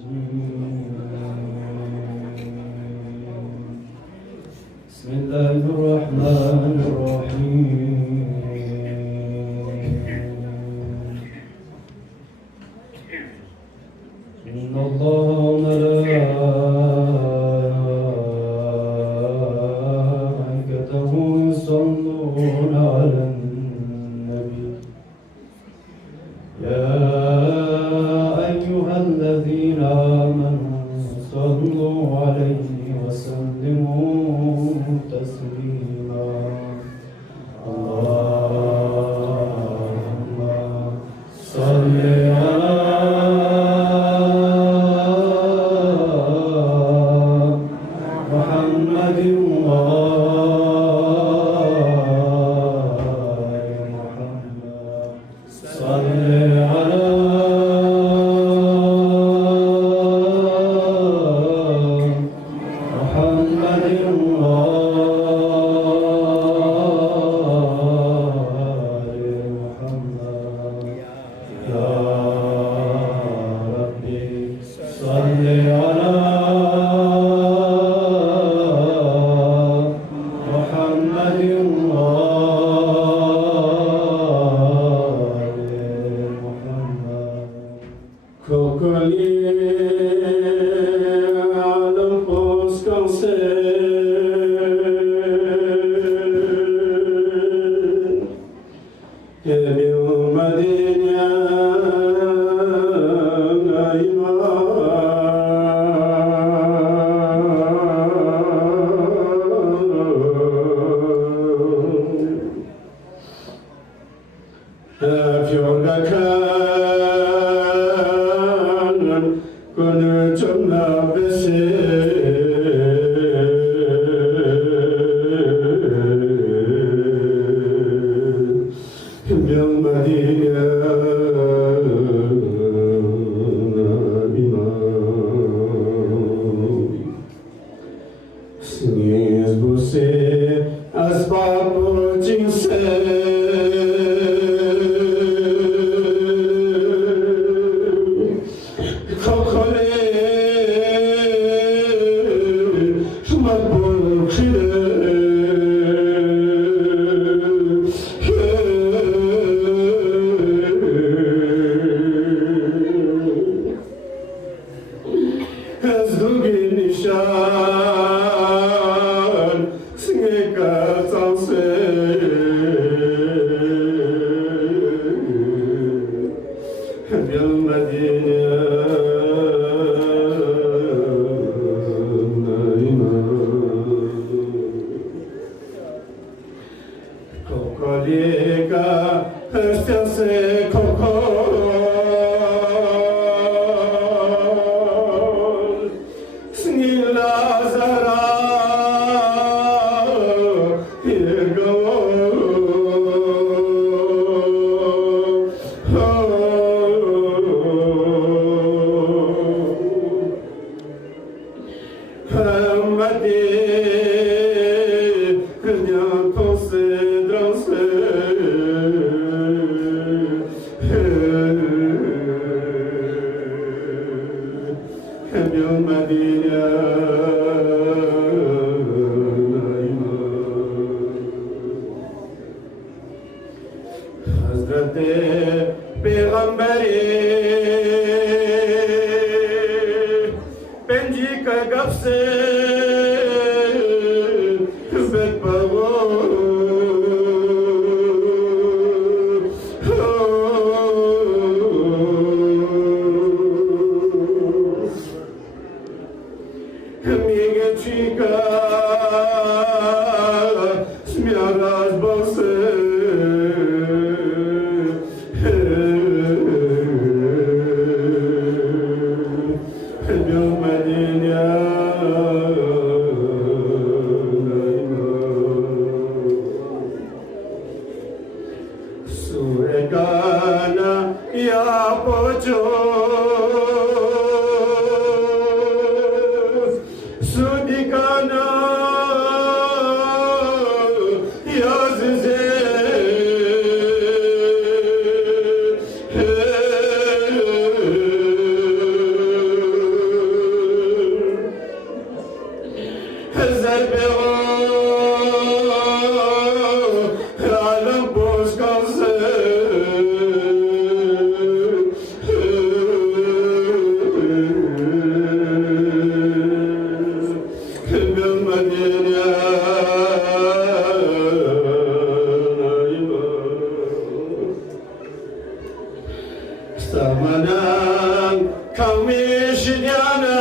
بسم الله الرحمن الرحيم إن الله وملائكته يصلون على النبي يا أيها الذين آمنوا صلوا عليه وسلموا تسليما اللهم صل على محمد وآل محمد صل على محمد وآل محمد يا ربي صل على محمد وآل محمد كوكولي على الفوسكانسي كوميش ديانا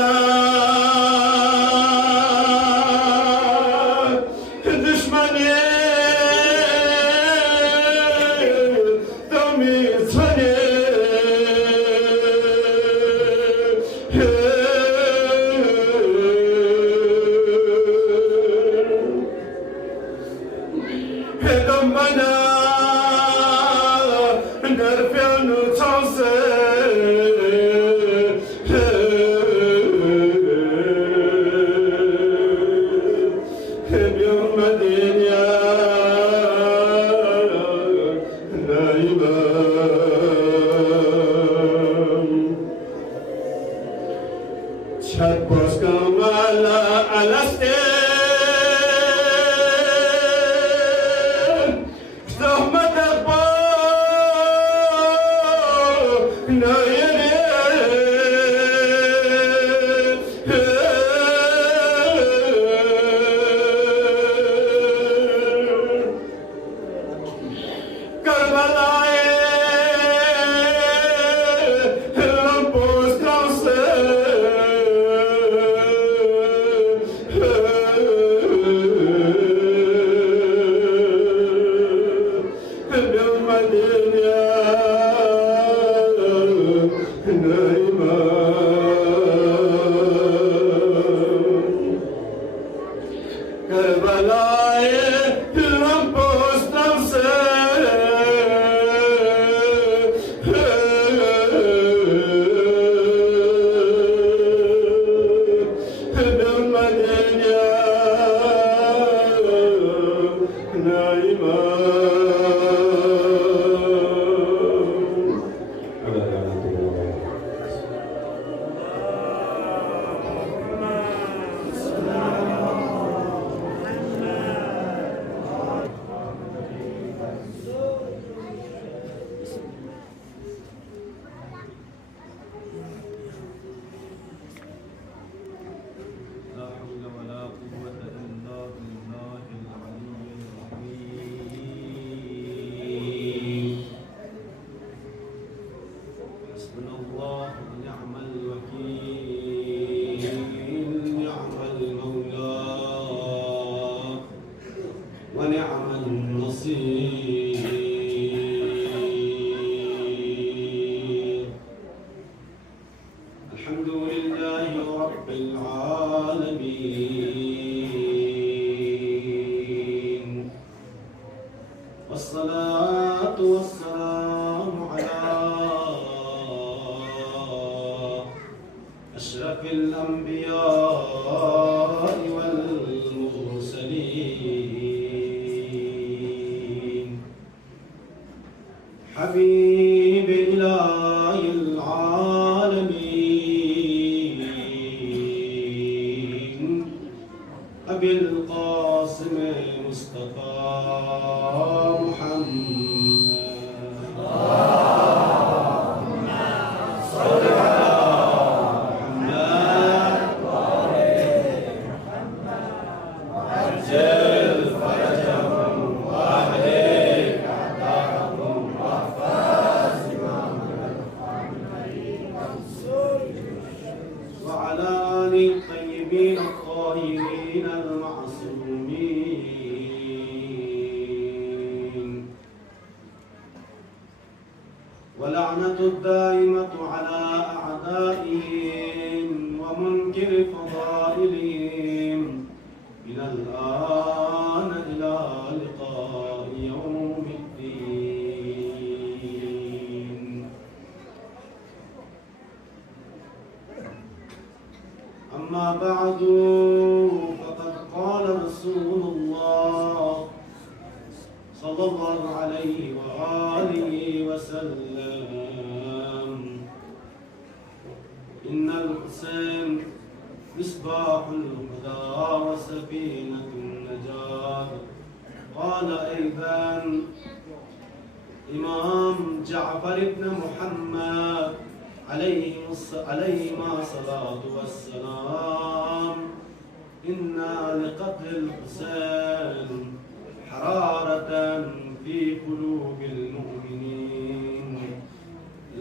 دشمني دومي ثني دمنا نرفع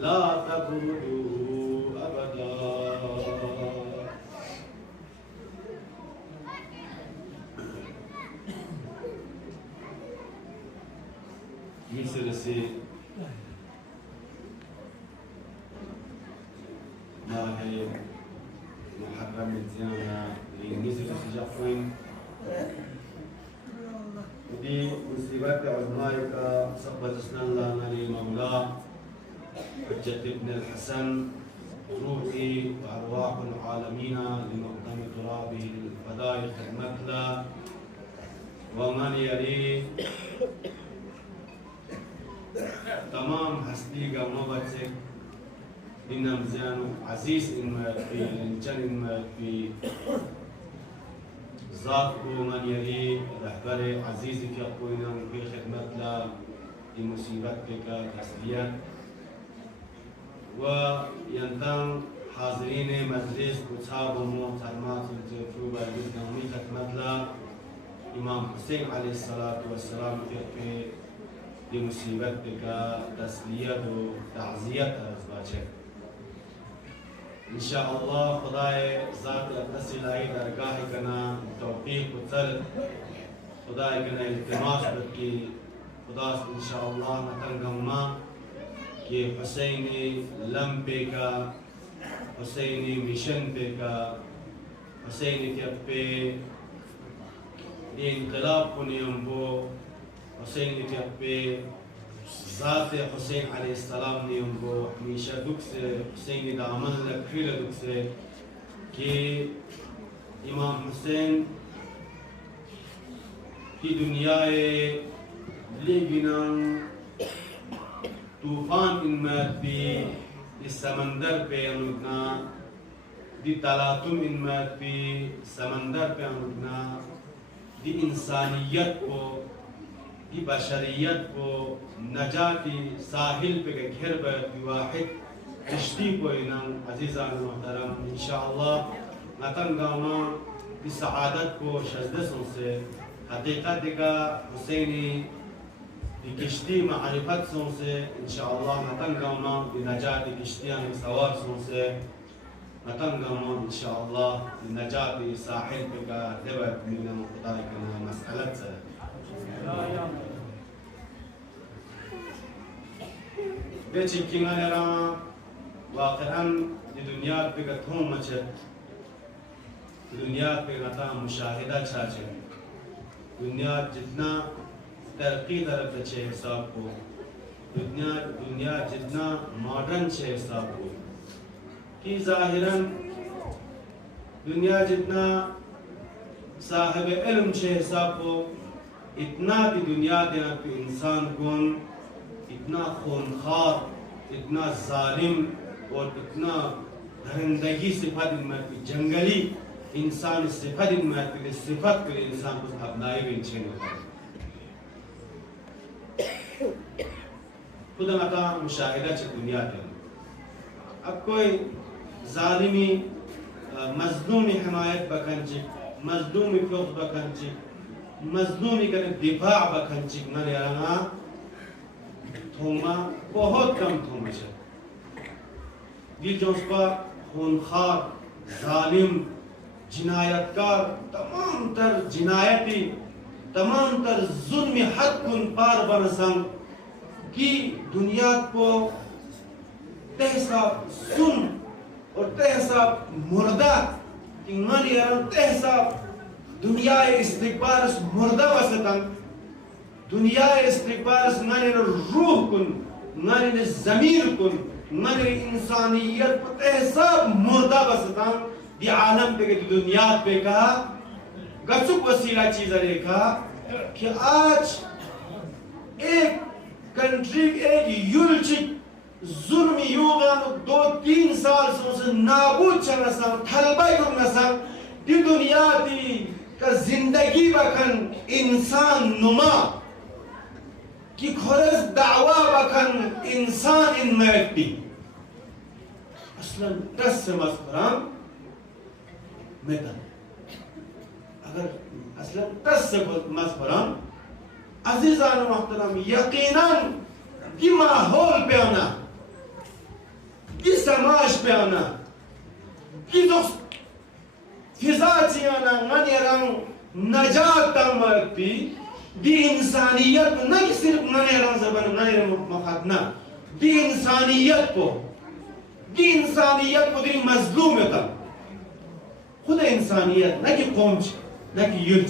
لا تبردوا أبدا محرم الزيانة لنزل سجفين ودي مصيبات عظمائك صبت اسنان لنا لمولاه حجة ابن الحسن روحي وأرواح العالمين لمقدم ترابه الفدائي خدمت له ومن يلي تمام هستی کا محبت سے ان رمضان عزیز ان في جن في ذات کو من يلي رهبر عزيز في أقوينا في خدمت لا لمصيبت کا تسلیت وينتم حاضرين مجلس أصحاب المحترمات الجفوب الجنومي خدمت لا إمام حسين عليه الصلاة والسلام في لمصيبتك تسلية وتعزية أزواجك إن شاء الله خداي ذات أتصل أي درجة كنا توفيق وتر خداي كنا التماس بكي خدا إن شاء الله نتنقمنا कि हुसैनी लम्बे का हुसैनी मिशन पे का हुसैनी के पे इनकलाब को नियम वो हुसैनी के पे ज़ात हुसैन अलैहिस्सलाम नियम वो हमेशा दुख से हुसैनी दामन लखील दुख से कि इमाम हुसैन की दुनिया लेगिना तूफान इनमत भी इस समंदर पे अनुगना दी तलातुम इनमत भी समंदर पे अनुगना दी इंसानियत को दी बशरियत को नजाती साहिल पे के घेर पर वाहिद कश्ती को इनाम अजीज़ान मुहतरम इंशाअल्लाह नतन गाना इस सआदत को शज़दसों से हकीकत का हुसैनी किश्ती मारिफत से इंशाअल्लाह नतन गाना नजात किश्तियाँ सवार से नतन गाना इंशाअल्लाह नजात साहिल पे का दबत من खुदा के मसअलत से बेची किंगला वाक़अन दुनिया पे का थोम मचे दुनिया पे नता मुशाहिदा चाचे दुनिया जितना तरक्की तरफ छे हिसाब को दुनिया जितना मॉडर्न छे हिसाब को कि ज़ाहिरन दुनिया जितना साहिब इल्म छे हिसाब को इतना भी दुनिया देना पे इंसान कौन इतना खूनखार इतना जालिम और इतना दरिंदगी सिफत में जंगली इंसान सिफत में सिफत के इंसान को अपनाए भी छे खुदा आता मुशाहिदा च दुनिया के अब कोई जालिमी मजलूमी हिमायत बकंजी मजलूमी फ़ौक़ बकंजी मजलूमी का दिफा बकंजी न लेना थोमा बहुत कम थोमा है दिल जोस्पा खूनखार जालिम जिनायतकार तमाम तर जिनायती तमाम तर जुल्म हद कुन पार बनसंग कि दुनिया को तहसा सुन और तहसा मुर्दा कि तहसा दुनिया इस्तिकबार मुर्दा वसतन दुनिया इस्तिकबार रूह कुन ज़मीर कुन इंसानियत तहसा मुर्दा वसतन दी आलम पे दुनिया पे का गचुक वसीला चीज़ देखा कि आज एक कंट्री एक युलचिक जुल्म युगान 2-3 साल से नाबूद चलना थलबाई करना दी दुनिया दी का जिंदगी बखन इंसान नुमा की खरज दावा बखन इंसान इन मरती असलन दस से मस्फराम मेता अगर असलन दस से मस्फराम अजीज़ान मुहतरम यकीनन कि माहौल पे आना कि समाज पे आना कि जो फिजा आना नरंग नजात तमती दी इंसानियत न सिर्फ नरंग जबन नरंग मखदना दी इंसानियत को दी इंसानियत को दी मजलूम होता खुद इंसानियत ना कि कौम ना कि युद्ध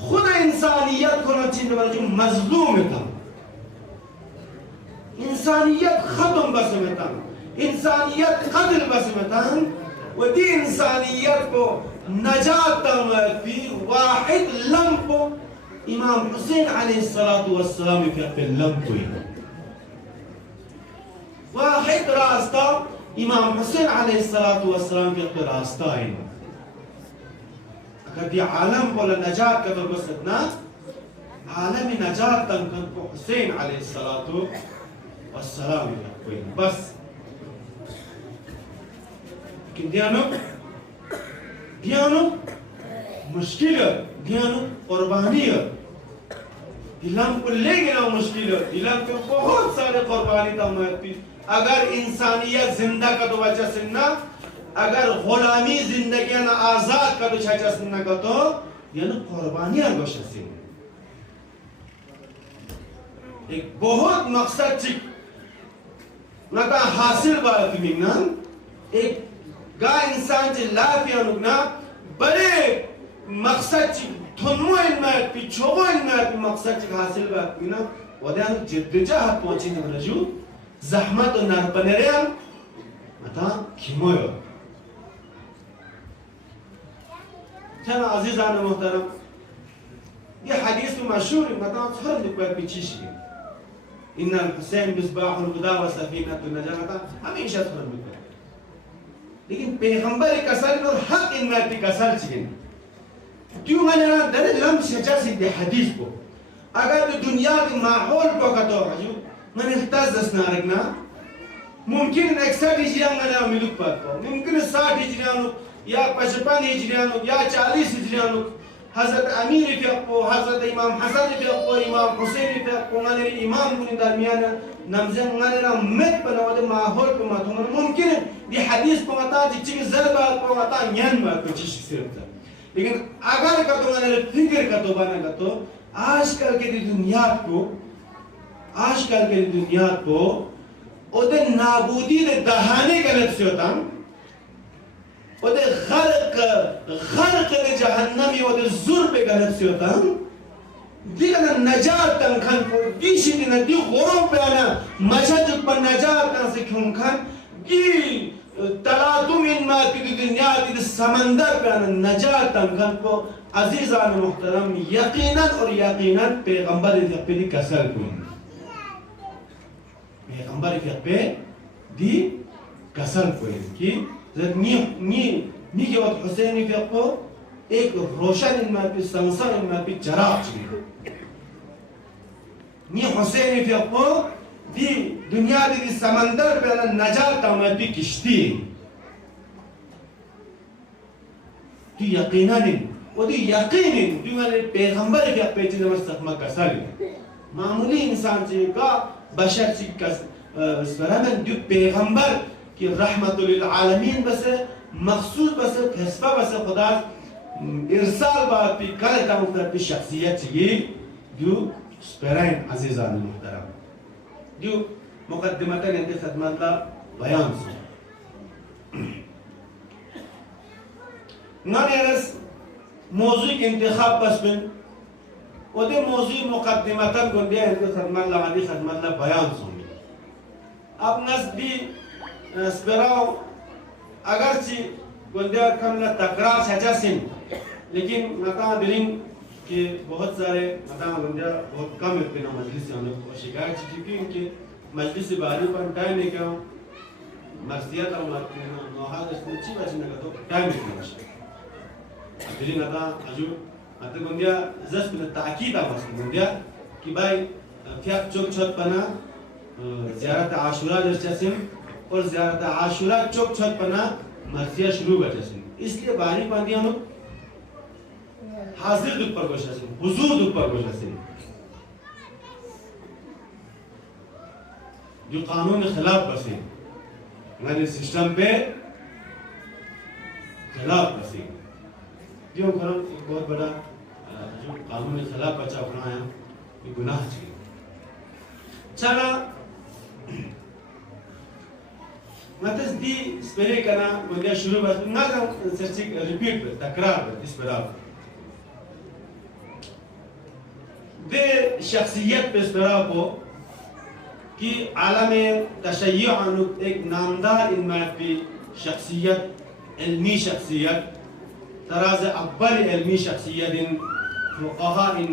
खुद इंसानियत को ना चीज़ वाला जो मजलूम होता इंसानियत खत्म बस में था इंसानियत कत्ल बस में था वो दी इंसानियत को नजात भी वाहिद लम्ब इमाम हुसैन अलैहिस्सलातु वस्सलाम के पे लम्ब हुई वाहिद रास्ता इमाम हुसैन अलैहिस्सलातु वस्सलाम के पे रास्ता है अगर ये आलम को नजात का तो बस इतना आलम नजात तक को हुसैन अलैहिस्सलातु वस्सलाम के पे बस दियानो मुश्किल दियानो कुर्बानी दिलम को ले गया मुश्किल दिलम के बहुत सारे कुर्बानी था अगर इंसानियत जिंदा का तो वजह से ना अगर गुलामी जिंदगी ना आजाद का तो वजह से ना का तो ये ना कुर्बानी वजह से एक बहुत मकसद चिक ना का हासिल बात में ना एक गा इंसान चे लाफिया नुकना बड़े मकसद ची थन्मो इनमें पिछोबो इनमें मकसद ची हासिल बात ना वदान जिद्दजा हाथ पहुंची न रजू ज़हमत और नरपनेरिया मता खिमोयो चला अज़ीज़ान मोहतरम ये हदीस में मशहूर मता हर दुकान पिछीशी इन्ना हुसैन मिसबाह उल-हुदा व सफीनतुन नजाह हमेशा हर दुकान लेकिन पैगंबर कसर और हक इनमें भी कसर चाहिए क्यों मैंने ना दर लम सजा सिद्ध हदीस को अगर दुनिया के माहौल को कतो हजू मैंने तजस ना रखना मुमकिन 61 हिजरिया मैंने मिलुक पात को मुमकिन 60 हिजरिया या 55 हिजरिया या 40 हिजरिया हजरत अमीर के को हजरत इमाम हसन के को इमाम हुसैन के को मैंने इमाम के दरमियान नमजन मैंने ना मत बनावदे माहौल को मत मुमकिन ये हदीस को मता जिची जरबा को मता ज्ञान में कुछ सिर्फ लेकिन अगर का तो मैंने फिक्र का तो बना का तो आजकल के दुनिया को ओदे नाबूदी दे दहाने गलत से होता ओदे खर्क दे जहन्नमी ओदे जुर्ब गलत से होता दिगना नजात तंखन को दिशी दिन दी गोरों पे आना मजद पर नजात से क्यों खान की तलातुम इन मा की दुनिया की समंदर पे आना नजात तंखन को अजीज़ान मुहतरम यकीनन पैगंबर पे कसर को पैगंबर पे दी कसर को कि नी के वक्त हुसैन पे को एक रोशन इनमें भी संसार इनमें भी चराग चाहिए नी हुसैन पे को दी दुनिया दी समंदर पे ना नजात में भी किश्ती तो यकीनन वो दी यकीनन तुम्हारे पैगंबर के पे जिन्हें मस्तक़मा कसर मामूली इंसान से का बशर से कस स्वरमन दो पैगंबर की रहमतुल लिल आलमीन बस मखसूस बस फैसला बस खुदा इरसाल बात भी करे तब उधर भी शख्सियत ये जो स्पेराइन अज़ीज़ान मुहतरम जो मुकद्दिमतन इनके खदमत ला बयान से नरेस मौजूद के इंतखाब बस में ओदे मौजूद मुकद्दिमतन को दिया इनके खदमत ला आदि खदमत ला बयान से अब नस्बी स्पेराओ अगर ची गुंडिया कम ला तकरार सजा सिन लेकिन मता दिलिंग के बहुत सारे मता गुंडिया बहुत कम होते ना मजलिस से हमने को शिकायत की थी कि मजलिस से बाहर पर टाइम नहीं क्या मर्सियत और मत नौहाद इसमें अच्छी बात नहीं करते तो टाइम नहीं करते दिलिंग मता अजू मता गुंडिया जस्ट में ताकीद आवाज़ गुंडिया कि भाई क्या चौक छत पना ज़ियारत आशुरा जैसे सिम और ज़ियारत आशुरा चौक छत पना मर्सिया शुरू बचे सिम इसलिए बाहरी पानी हम हाजिर दुख पर गोशा सिम हुजूर दुख पर गोशा सिम जो कानून के खिलाफ बसे हमारे सिस्टम पे खिलाफ बसे जो करम बहुत बड़ा जो कानून के खिलाफ बचा अपनाया ये गुनाह चाहिए चला मतलब दी स्पेरे करना मुझे शुरू बस ना सर्चिंग रिपीट तकरार इस पर आप दे शख्सियत पे स्पेरापो कि आलम तशय्युअ एक नामदार इनमें भी शख्सियत इल्मी शख्सियत तराज़ अव्वल इल्मी शख्सियत इन फुक़हा इन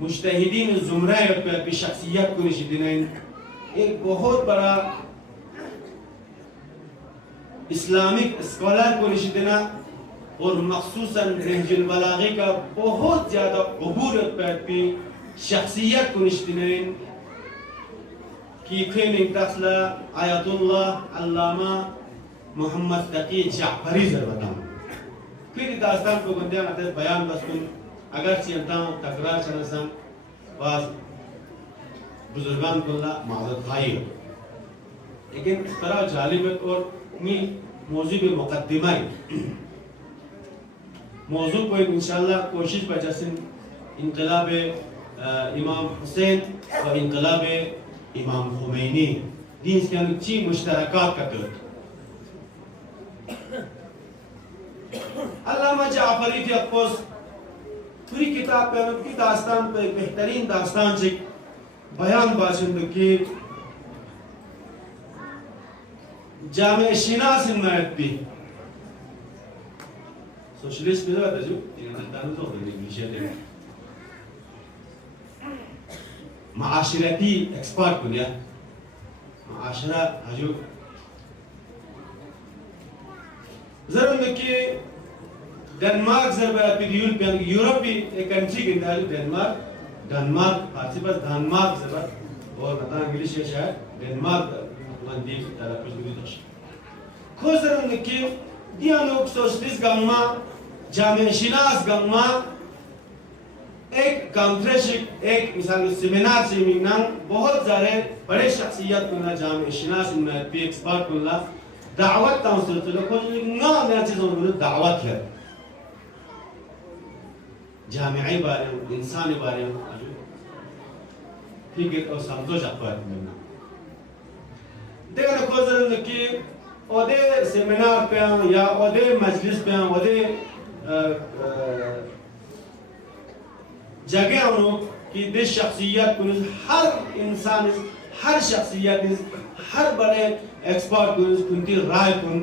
मुज्तहिदीन ज़ुमरा पे शख्सियत को निशिदिन एक बहुत बड़ा इस्लामिक स्कॉलर को निशिदिना और मखसूसन नहजुल बलागे का बहुत ज़्यादा अबूरत पे शख्सियत को निशिदिन कि खेमिंग तस्ला आयतुल्लाह अल्लामा मोहम्मद तकी जाफरी ज़रबताम फिर दास्तान को बंदियां आते बयान बस्तुन अगर चिंता तकरार चलसन बाज बुजुर्गान कुल्ला माज़रत खाई लेकिन इस तरह जालिबत और मी मौजू पे मुकद्दिमा मौजू को इंशाल्लाह कोशिश बजासिन इनकलाब इमाम हुसैन और इनकलाब इमाम खुमैनी दी इसके अंदर ची मुश्तरकात का दर्द अल्लामा जाफरी की अक्कोस पूरी किताब पे उनकी दास्तान पे बेहतरीन दास्तान से बयान बाशिंद की जामे शिनास इनमें भी सोशलिस्ट भी होता जो इन्हें दानु तो होने विषय ले माशिरती एक्सपर्ट को लिया माशरा हजू जरूर में कि डेनमार्क जरूर यूरोपियन यूरोपी एक कंट्री के अंदर डेनमार्क फारसी पर डेनमार्क जरूर और बता इंग्लिश है शायद डेनमार्क मंदिर तरह कुछ भी दोष खुद जरूर में कि दिया लोग सोशलिस्ट गम्मा जामे शिनास गम्मा एक कॉन्फ्रेंस एक मिसाल सेमिनार से मिलना बहुत ज़्यादा बड़े शख्सियत को ना जामे शिनास में भी एक्सपर्ट को ना दावत ताऊं तो लोग ना नया चीज़ों को दावत है जामियाई बारे में इंसानी बारे में ठीक है और समझो जाता है देखा ना कोई ज़रूर कि ओदे सेमिनार पे या ओदे मजलिस पे ओदे जगह उन्हों कि दे शख्सियत को हर इंसान हर शख्सियत हर बड़े एक्सपर्ट को कुंती राय कुन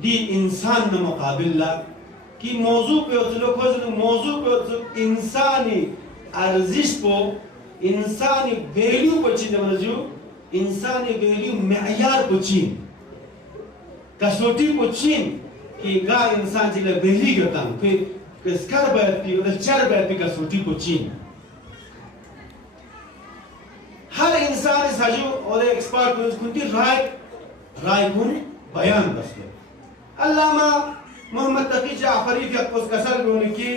दी इंसान न मुकाबिला कि मौजू पे उतलो खोज मौजू पे इंसानी अर्जिश को इंसानी वैल्यू को चीज़ समझो इंसानी वैल्यू मेयार को चीन कसौटी को चीन कि गा इंसान जिले वैल्यू करता हूँ फिर किसकर बैठती उधर चर बैठती कसौटी को चीन हर इंसान इस हजू और एक्सपर्ट को कुंती राय कुन बयान बसले अल्लामा मोहम्मद तकी जाफरी के अक्कोस कसर होने की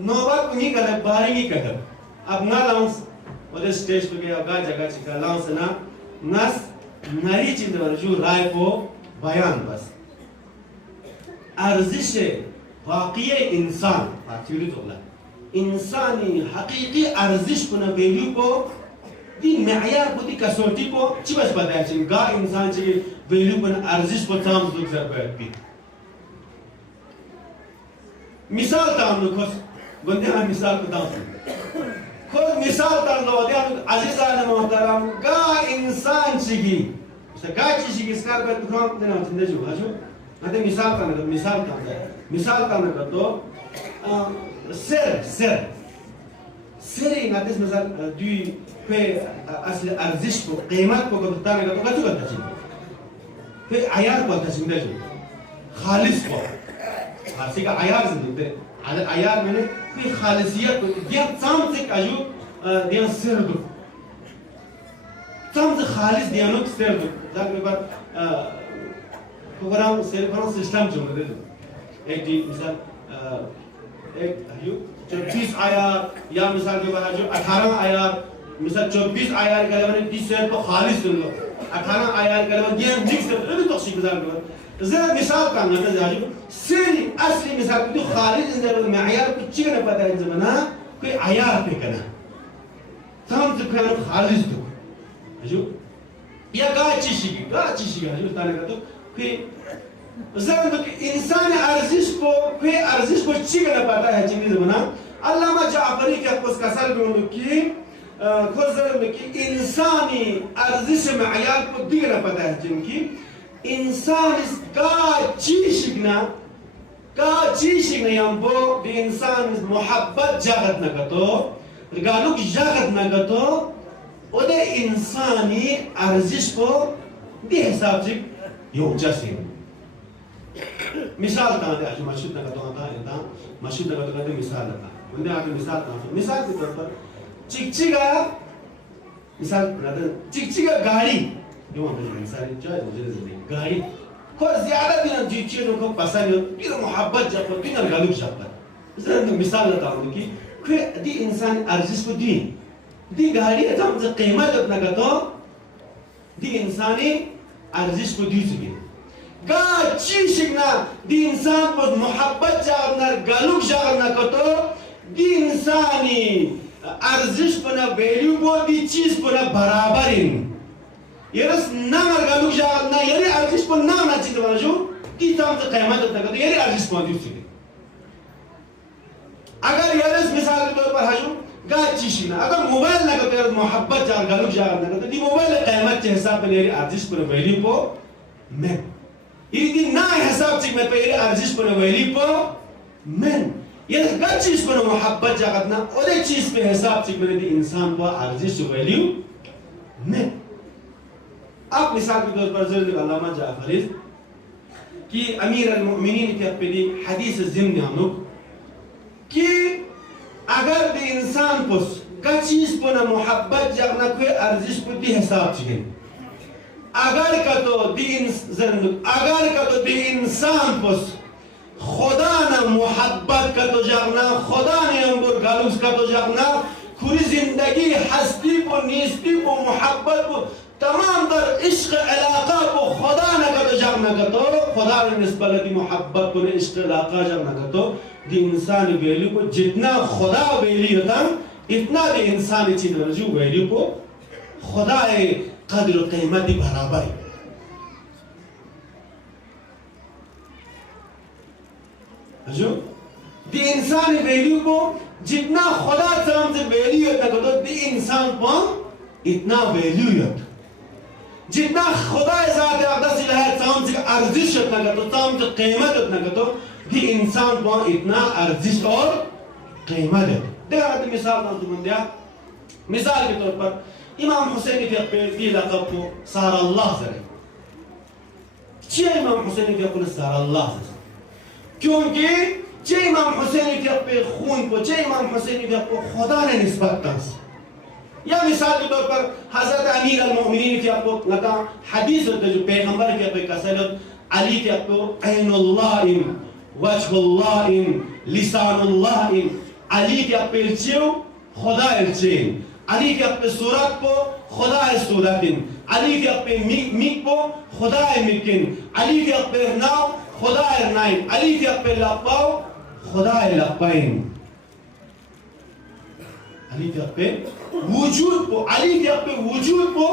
नौबत नहीं कर बारिंगी कर अब ना लाउंस और स्टेज पे गया गा जगह चिका लाउंस ना नस नरी चीज़ जो राय को बयान बस अर्जिश वाक़ई इंसान एक्चुअली तो बोला इंसानी हकीकी अर्जिश को ना वैल्यू को दी मेयार को दी कसौटी को चिबस बताया चाहिए गा इंसान चाहिए वैल्यू को ना अर्जिश को ताम दुख जर बैठती मिसाल ताम लो खुश बंदे हम मिसाल को ताम खुद मिसाल ताम लो दे हम अज़ीज़ान मोहतरम गा इंसान चाहिए गा चीज़ की स्कार पर दुकान देना चिंता जो हाजू ना मिसाल ताम तो सर इन आदेश मिसाल दी पे असल अर्जिश को कीमत को बताने का तो क्या चुका था पे आयार को था चिंता जो खालिस को फारसी का आयार ज़रूरते आयार मैंने फिर खालिसियत को दिया साम से काजू दिया सिर दो साम से खालिस दिया नो सिर दो ताकि बात प्रोग्राम सिर पर सिस्टम जो मदद दो एक दी मिसाल एक हयू 24 आयार या मिसाल के बाद जो 18 आयार मिसाल 24 आयार के लिए 30 से तो खालिस दो 18 आयार के लिए दिया मिक्स तो तो सी मिसाल के زي مثال كان نتاجه سيري أصلي مثال كده خالد إذا المعيار كتير نبض زمانه كي عيار بكنا ثم تكون خالد ده أجو या गाची हजू ताने का तो कि ज़रा तो इंसान अर्जिश को चिकना पता है चिंगी ज़माना अल्लामा जाफरी के कुछ कसर में उन्होंने की खुज़र में कि इंसानी अर्जिश में आयात को दिखना पता है जिनकी इंसान इस गाची शिकना यंबो दी इंसान इस मोहब्बत जागत न कतो गालुक जागत न कतो ओदे इंसानी अर्जिश को दी हिसाब से योग्य से मिसाल कहाँ दे आज मस्जिद नका तो आता है ना मस्जिद नका तो कहते मिसाल लगा उन्हें आगे मिसाल के तौर पर चिकचिका मिसाल कहते चिकचिका गाड़ी जो हम लोग मिसाल चाहे मुझे गाड़ी को ज़्यादा दिन चीज़ों को पसंद हो बिना मोहब्बत जब बिना गालूक जब इसलिए मिसाल लगा हूँ कि कोई दी इंसान अर्जिश को दी गाड़ी ऐसा हमसे कीमत अपना का तो दी इंसानी अर्जिश को दी चुकी गाची शिकना दी इंसान पर मोहब्बत जागना गालूक जागना को तो दी इंसानी अर्जिश पर ना वैल्यू को दी चीज पर ना बराबर इन ये रस ना गालूक जागना ये अर्जिश पर ना चीज बना जो दी ताम से कीमत अपना का तो ये अर्जिश पर दी चुकी अगर ये रस मिसाल के तौर पर हजू गाची शिकना अगर मोबाइल ना करते मोहब्बत जाग गालूक जागना को तो दी मोबाइल कीमत के हिसाब पर ये अर्जिश पर वैल्यू को मैं इदी ना हिसाब से मैं पहले अर्जिश पर वैली पर मैं ये हर चीज पर मोहब्बत जागत ना और एक चीज पे हिसाब से मैंने दी इंसान को अर्जिश वैल्यू मैं आप मिसाल के तौर पर ज़रूर अल्लामा जाफरी कि अमीर अल-मुमिनीन के अपनी हदीस ज़िम्न हम लोग कि अगर दी इंसान पर का चीज पर मोहब्बत जागना कोई अर्जिश पर दी हिसाब से अगर का तो दी इंसान पस खुदा ना मोहब्बत का तो जागना खुदा ने अंबर गालूस का तो जागना पूरी जिंदगी हस्ती को नीस्ती को मोहब्बत को तमाम तर इश्क इलाका को खुदा ना का तो जागना का तो खुदा ने निस्बत दी मोहब्बत को इश्क इलाका जागना का तो दी इंसान वैल्यू को जितना खुदा वैल्यू होता इतना दी इंसान चीज जो वैल्यू को खुदा है कदर कीमत बराबर जो दी इंसान वैल्यू को जितना खुदा साम से वैल्यू होता है तो दी इंसान को इतना वैल्यू होता जितना खुदा ज़ात अक़दस इलाही साम से अर्जिश होता है तो साम से कीमत होता है तो दी इंसान को इतना अर्जिश और कीमत है देखा मिसाल ना तुम मिसाल के तौर पर इमाम हुसैन के पे दी लक़ब को सारा अल्लाह से इमाम हुसैन के अपने सारा अल्लाह से क्योंकि इमाम हुसैन के पे खून को इमाम हुसैन के को खुदा ने निस्बत कर या मिसाल के तौर पर हज़रत अमीर अल-मुमिनीन के आपको लगा हदीस होता है जो पैगंबर के पे कसरत अली के आपको ऐनुल्लाह वजहुल्लाह लिसानुल्लाह अली के पे चियो खुदा इल्चेन अली के अपने सूरत को खुदा है सूरतिन अली के अपने मिक को खुदा है मिकिन अली के अपने नाव खुदा है नाइन अली के अपने लपाओ खुदा है लपाइन अली के अपने वजूद को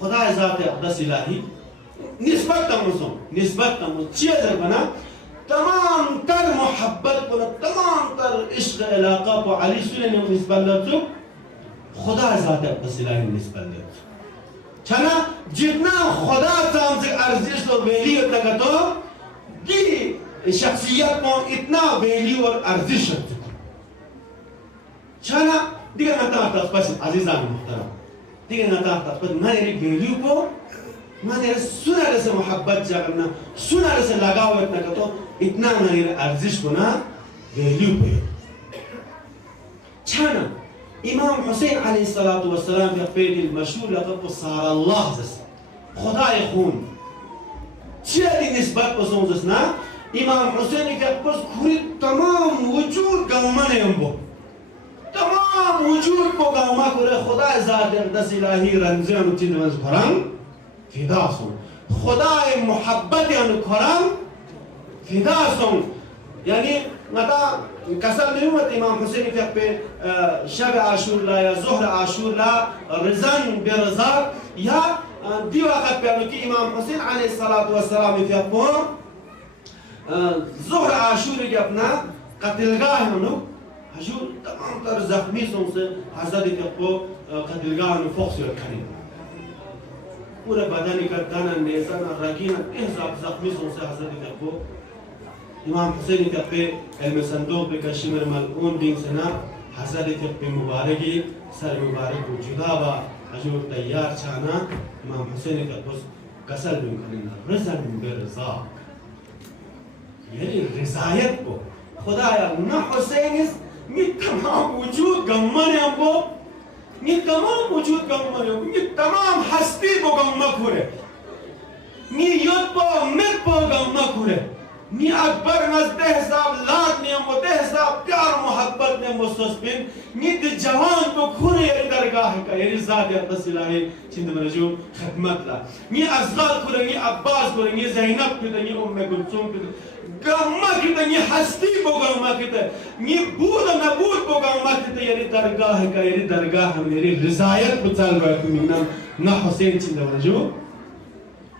खुदा है ज़ात अक़दस इलाही निस्बत तमसो चीज़ बना तमाम तर मोहब्बत को तमाम तर इश्क इलाका को अली सुने ने निस्बत खुदा ज़ात अक़दस इलाही निस्बत दे छना जितना खुदा साम से अर्जिश और वैल्यू तक तो दी शख्सियत को इतना वैल्यू और अर्जिश छना दिया ना था बस अजीज़ान मुहतरम दिया ना था बस मेरे वैल्यू को मेरे सुना से मोहब्बत जागना सुना से लगाव इतना तो इतना मेरे अर्जिश को ना वैल्यू पे छना इमाम हुसैन अलैहिस्सलातु वस्सलाम के पेड़ मशहूर लक़ब को सारा अल्लाह जैसे खुदा खून चीज़ निस्बत को सोच ना इमाम हुसैन के पास खुद तमाम वजूद गाँव ने हमको तमाम वजूद को गाँव करे खुदा ज़ात अक़दस इलाही रंज़े अनुचित वज़ खरम फिदा सो खुदा मोहब्बत अनुखरम फिदा सो यानी मता कसर नहीं हुआ इमाम हुसैन के पे शब आशूरा या ज़ुहर आशूरा रिज़न बेरज़ा या दी वक्त पे कि इमाम हुसैन अलैहिस्सलाम इत्यापो ज़ोहर आशूर के अपना कत्लगाह मनो हजूर तमाम तर जख्मी से हज़रत इत्यापो कत्लगाह में फोक्स रखने पूरे बदन का तन नेज़न रगीन एहसाब जख्मी से हज़रत इत्यापो इमाम हुसैन इत्यापे एल्म संदूक पे कश्मीर मलऊन दिन से ना हज़रत इत्यापे मुबारकी सर मुबारक जुदाबा हजूर तैयार छाना इमाम हुसैन इत्यापो कसल बिन करीना रज़न बिरज़ा यानी रज़ायत को खुदाया ना हुसैन ये तमाम वजूद गम्मने हमको ये तमाम वजूद गम्मने ये तमाम हस्ती को गम्मा खुरे ये युद्ध को मित को गम्मा खुरे ये अकबर नज़दे हिसाब लाख ने हमको दे हिसाब प्यार मोहब्बत ने हमको सोचपिन ये जवान को खुरे ये दरगाह का ये ज़ात तस्ला है चिंद मरजू खदमत ला ये असग़र खुरे ये अब्बास खुरे ये ज़ैनब खुरे ये उम्मे कुलसूम खुरे गम्मा किते ये हस्ती को गम्मा किते ये बूद नबूद को गम्मा किते ये दरगाह का ये दरगाह मेरी रज़ायत बचाल रहा है मिन्ना ना हुसैन चिंद मरजू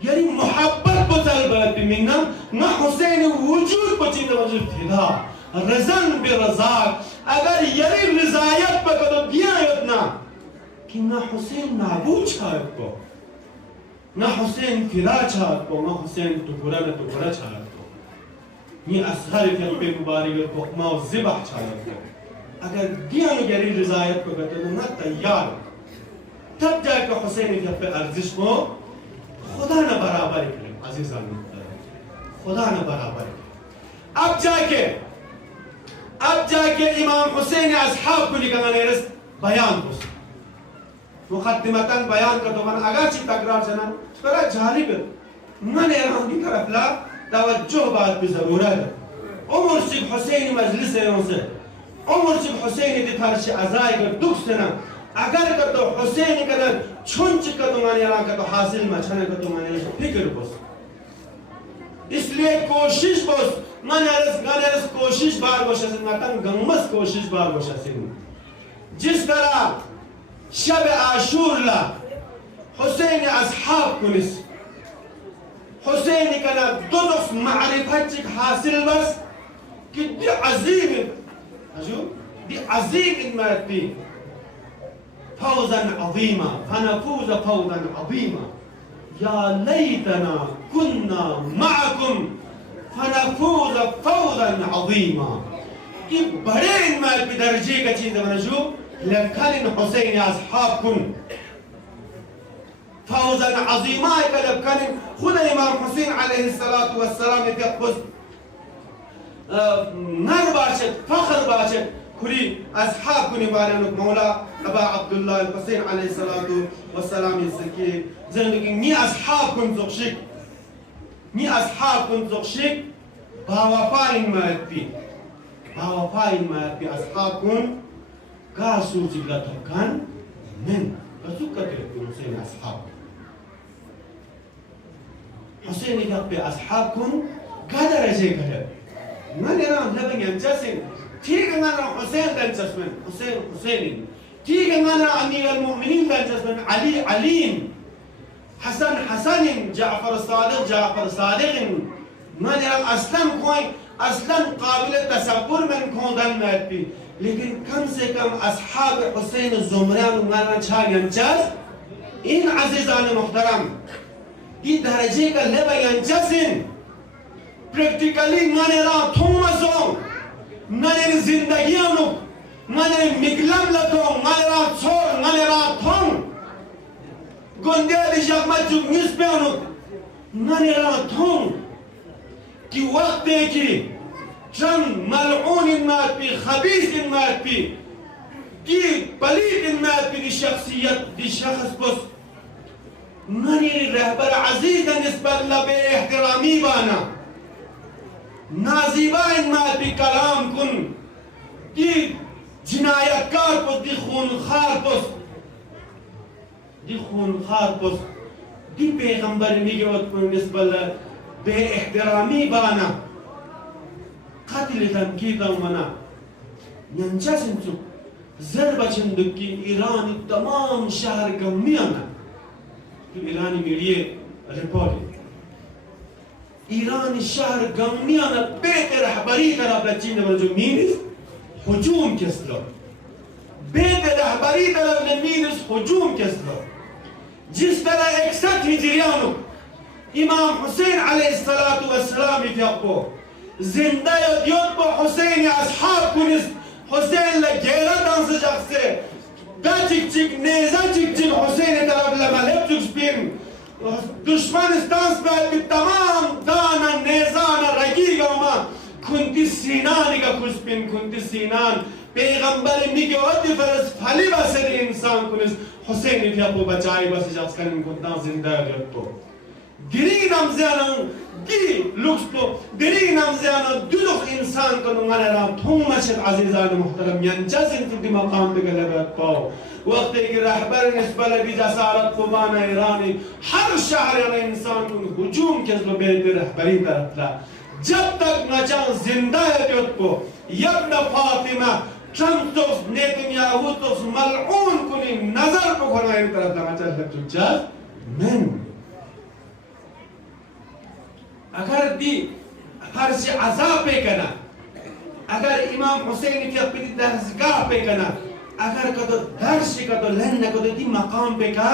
यानी मोहब्बत बचाल रहा है मिन्ना ना हुसैन वजूद बचिंद मरजू फिदा रज़न बिरज़ाक अगर ये रज़ायत पर कदम दिया इतना कि ना हुसैन नाबूद छाए को ना हुसैन फिदा छाए को ना हुसैन टुकड़ा न टुकड़ा छाए ये असग़र के मुबारक को माँ ज़िबह छाया अगर दिया गरी रज़ायत को कहते हैं ना तैयार तब जाकर हुसैन के पे अर्जिश को खुदा न बराबर करे अज़ीज़ान खुदा न बराबर अब जाके इमाम हुसैन अस्हाब को निकालने रस बयान को मुक़द्दिमतन बयान का तो मन अगर चित तकरार से ना थोड़ा जालिब मने रानी तरफ ला तवज्जो बात भी ज़रूरत है उमर सिख हुसैन मजलिस है उनसे उमर सिख हुसैन दी थारश अज़ाई का दुख से ना अगर का तो हुसैन का ना छुंच का तो माने का तो हासिल मचाने का तो माने फिक्र बस इसलिए कोशिश बस गाने कोशिश बार बशा से नातन गम्मस कोशिश बार बशा से जिस तरह शब आशूर ला हुसैन अस्हाब कुनिस हुसैन का ना दुरुस्त मारिफत हासिल बस कि दी अजीम इनमती फौजन अज़ीमा फनफूज फौजन अज़ीमा या लैतना कुन्ना मअकुम फनफूज फौजन अज़ीमा कि बड़े इनमत दर्जे का चीज़ बनजू लखन हुसैन अस्हाब कुन फौजन अज़ीमा का लखन खुद इमाम हुसैन अलैहिस्सलाम ने खुद नर बाशत फख्र बाशत खुली अस्हाब को निबारन मौला अबा अब्दुल्लाह हुसैन अलैहिस्सलाम इसके जिंदगी नि अस्हाब को ज़ुखशिक बावफाइन मारती अस्हाब को कासू जिला तकान men kasukate Husain ashab Husain yakbe ashabkum gadara jegale manera labang yanjasin tiga ngana Husain dan jasman Husain tiga ngana amir al-mu'minin dan jasman Ali Hasan Ja'far Sadiq manera aslam qabil tasawwur man kondan matbi लेकिन कम से कम अस्हाब हुसैन ज़ुमरान माना छा यंचस इन अज़ीज़ान मुहतरम ये दर्जे का level यंचसिन practically माने रा थोमसों माने जिंदगियों नु माने मिगलम लतो माने रा छोर माने रा थों गोंदे दिशा जो न्यूज़ पे आनो माने रा थों कि वक्त देखी जम मलऊन इन्मात भी खबीस इन्मात भी की पलीद इन्मात भी दी शख्सियत दी शख्स बस ननी रहबर अजीज निस्बत लबे एहतरामी बाना नाजीबा इन्मात भी कलाम कुन की जिनायतकार बस दी खूनखार बस दी पैगंबर निगवत पर निस्बत बे एहतरामी बाना قتل تنكيدا ومنا ينجسنتو ضربة شندكي إيران تمام شهر كميانا تو ایرانی میلیه رپوری ایران شهر گمنیان بیت رهبری طرف لچین برجو مینس هجوم کسلو بیت رهبری طرف لمینس هجوم کسلو जिस तरह 61 हिजरियानो इमाम Hussain अलैहिस्सलातु वस्सलाम यaqbo zinda yod bo Husayn ashab kunis Husayn la gera dans jaxse gachik neza chik Husayn taraf la malab spin दुश्मन stans bit tamam dana nezana ragiga ma kunti sinaniga kuspin kunti sinan پیغمبر میگه ودی فرس فلی بسر انسان کنیس حسین یaqbo بچای بس جاس کنیم کنتان زنده یaqbo گری نمزیانم گی لوکس تو گری نمزیانم دلوخ انسان کنم من رام تومشت عزیزان محترم ینجزن فی مقام بگلبت پاو وقتی که رهبر نسبت بی جسارت قبان ایرانی هر شهر انسان کن هجوم کسلو بیت رهبری طرف لا جب تک نجان زنده یaqbo یبن فاطمه چندوس نتانیاهوتوس ملعون کنیم نظر بکنه این طرف لمچه لبتوچاز من اگر دی هرچی عذاب بکنه اگر امام حسین که پیدی درسگاه بکنه اگر کدو درسی کدو لن کدو دی مقام بکا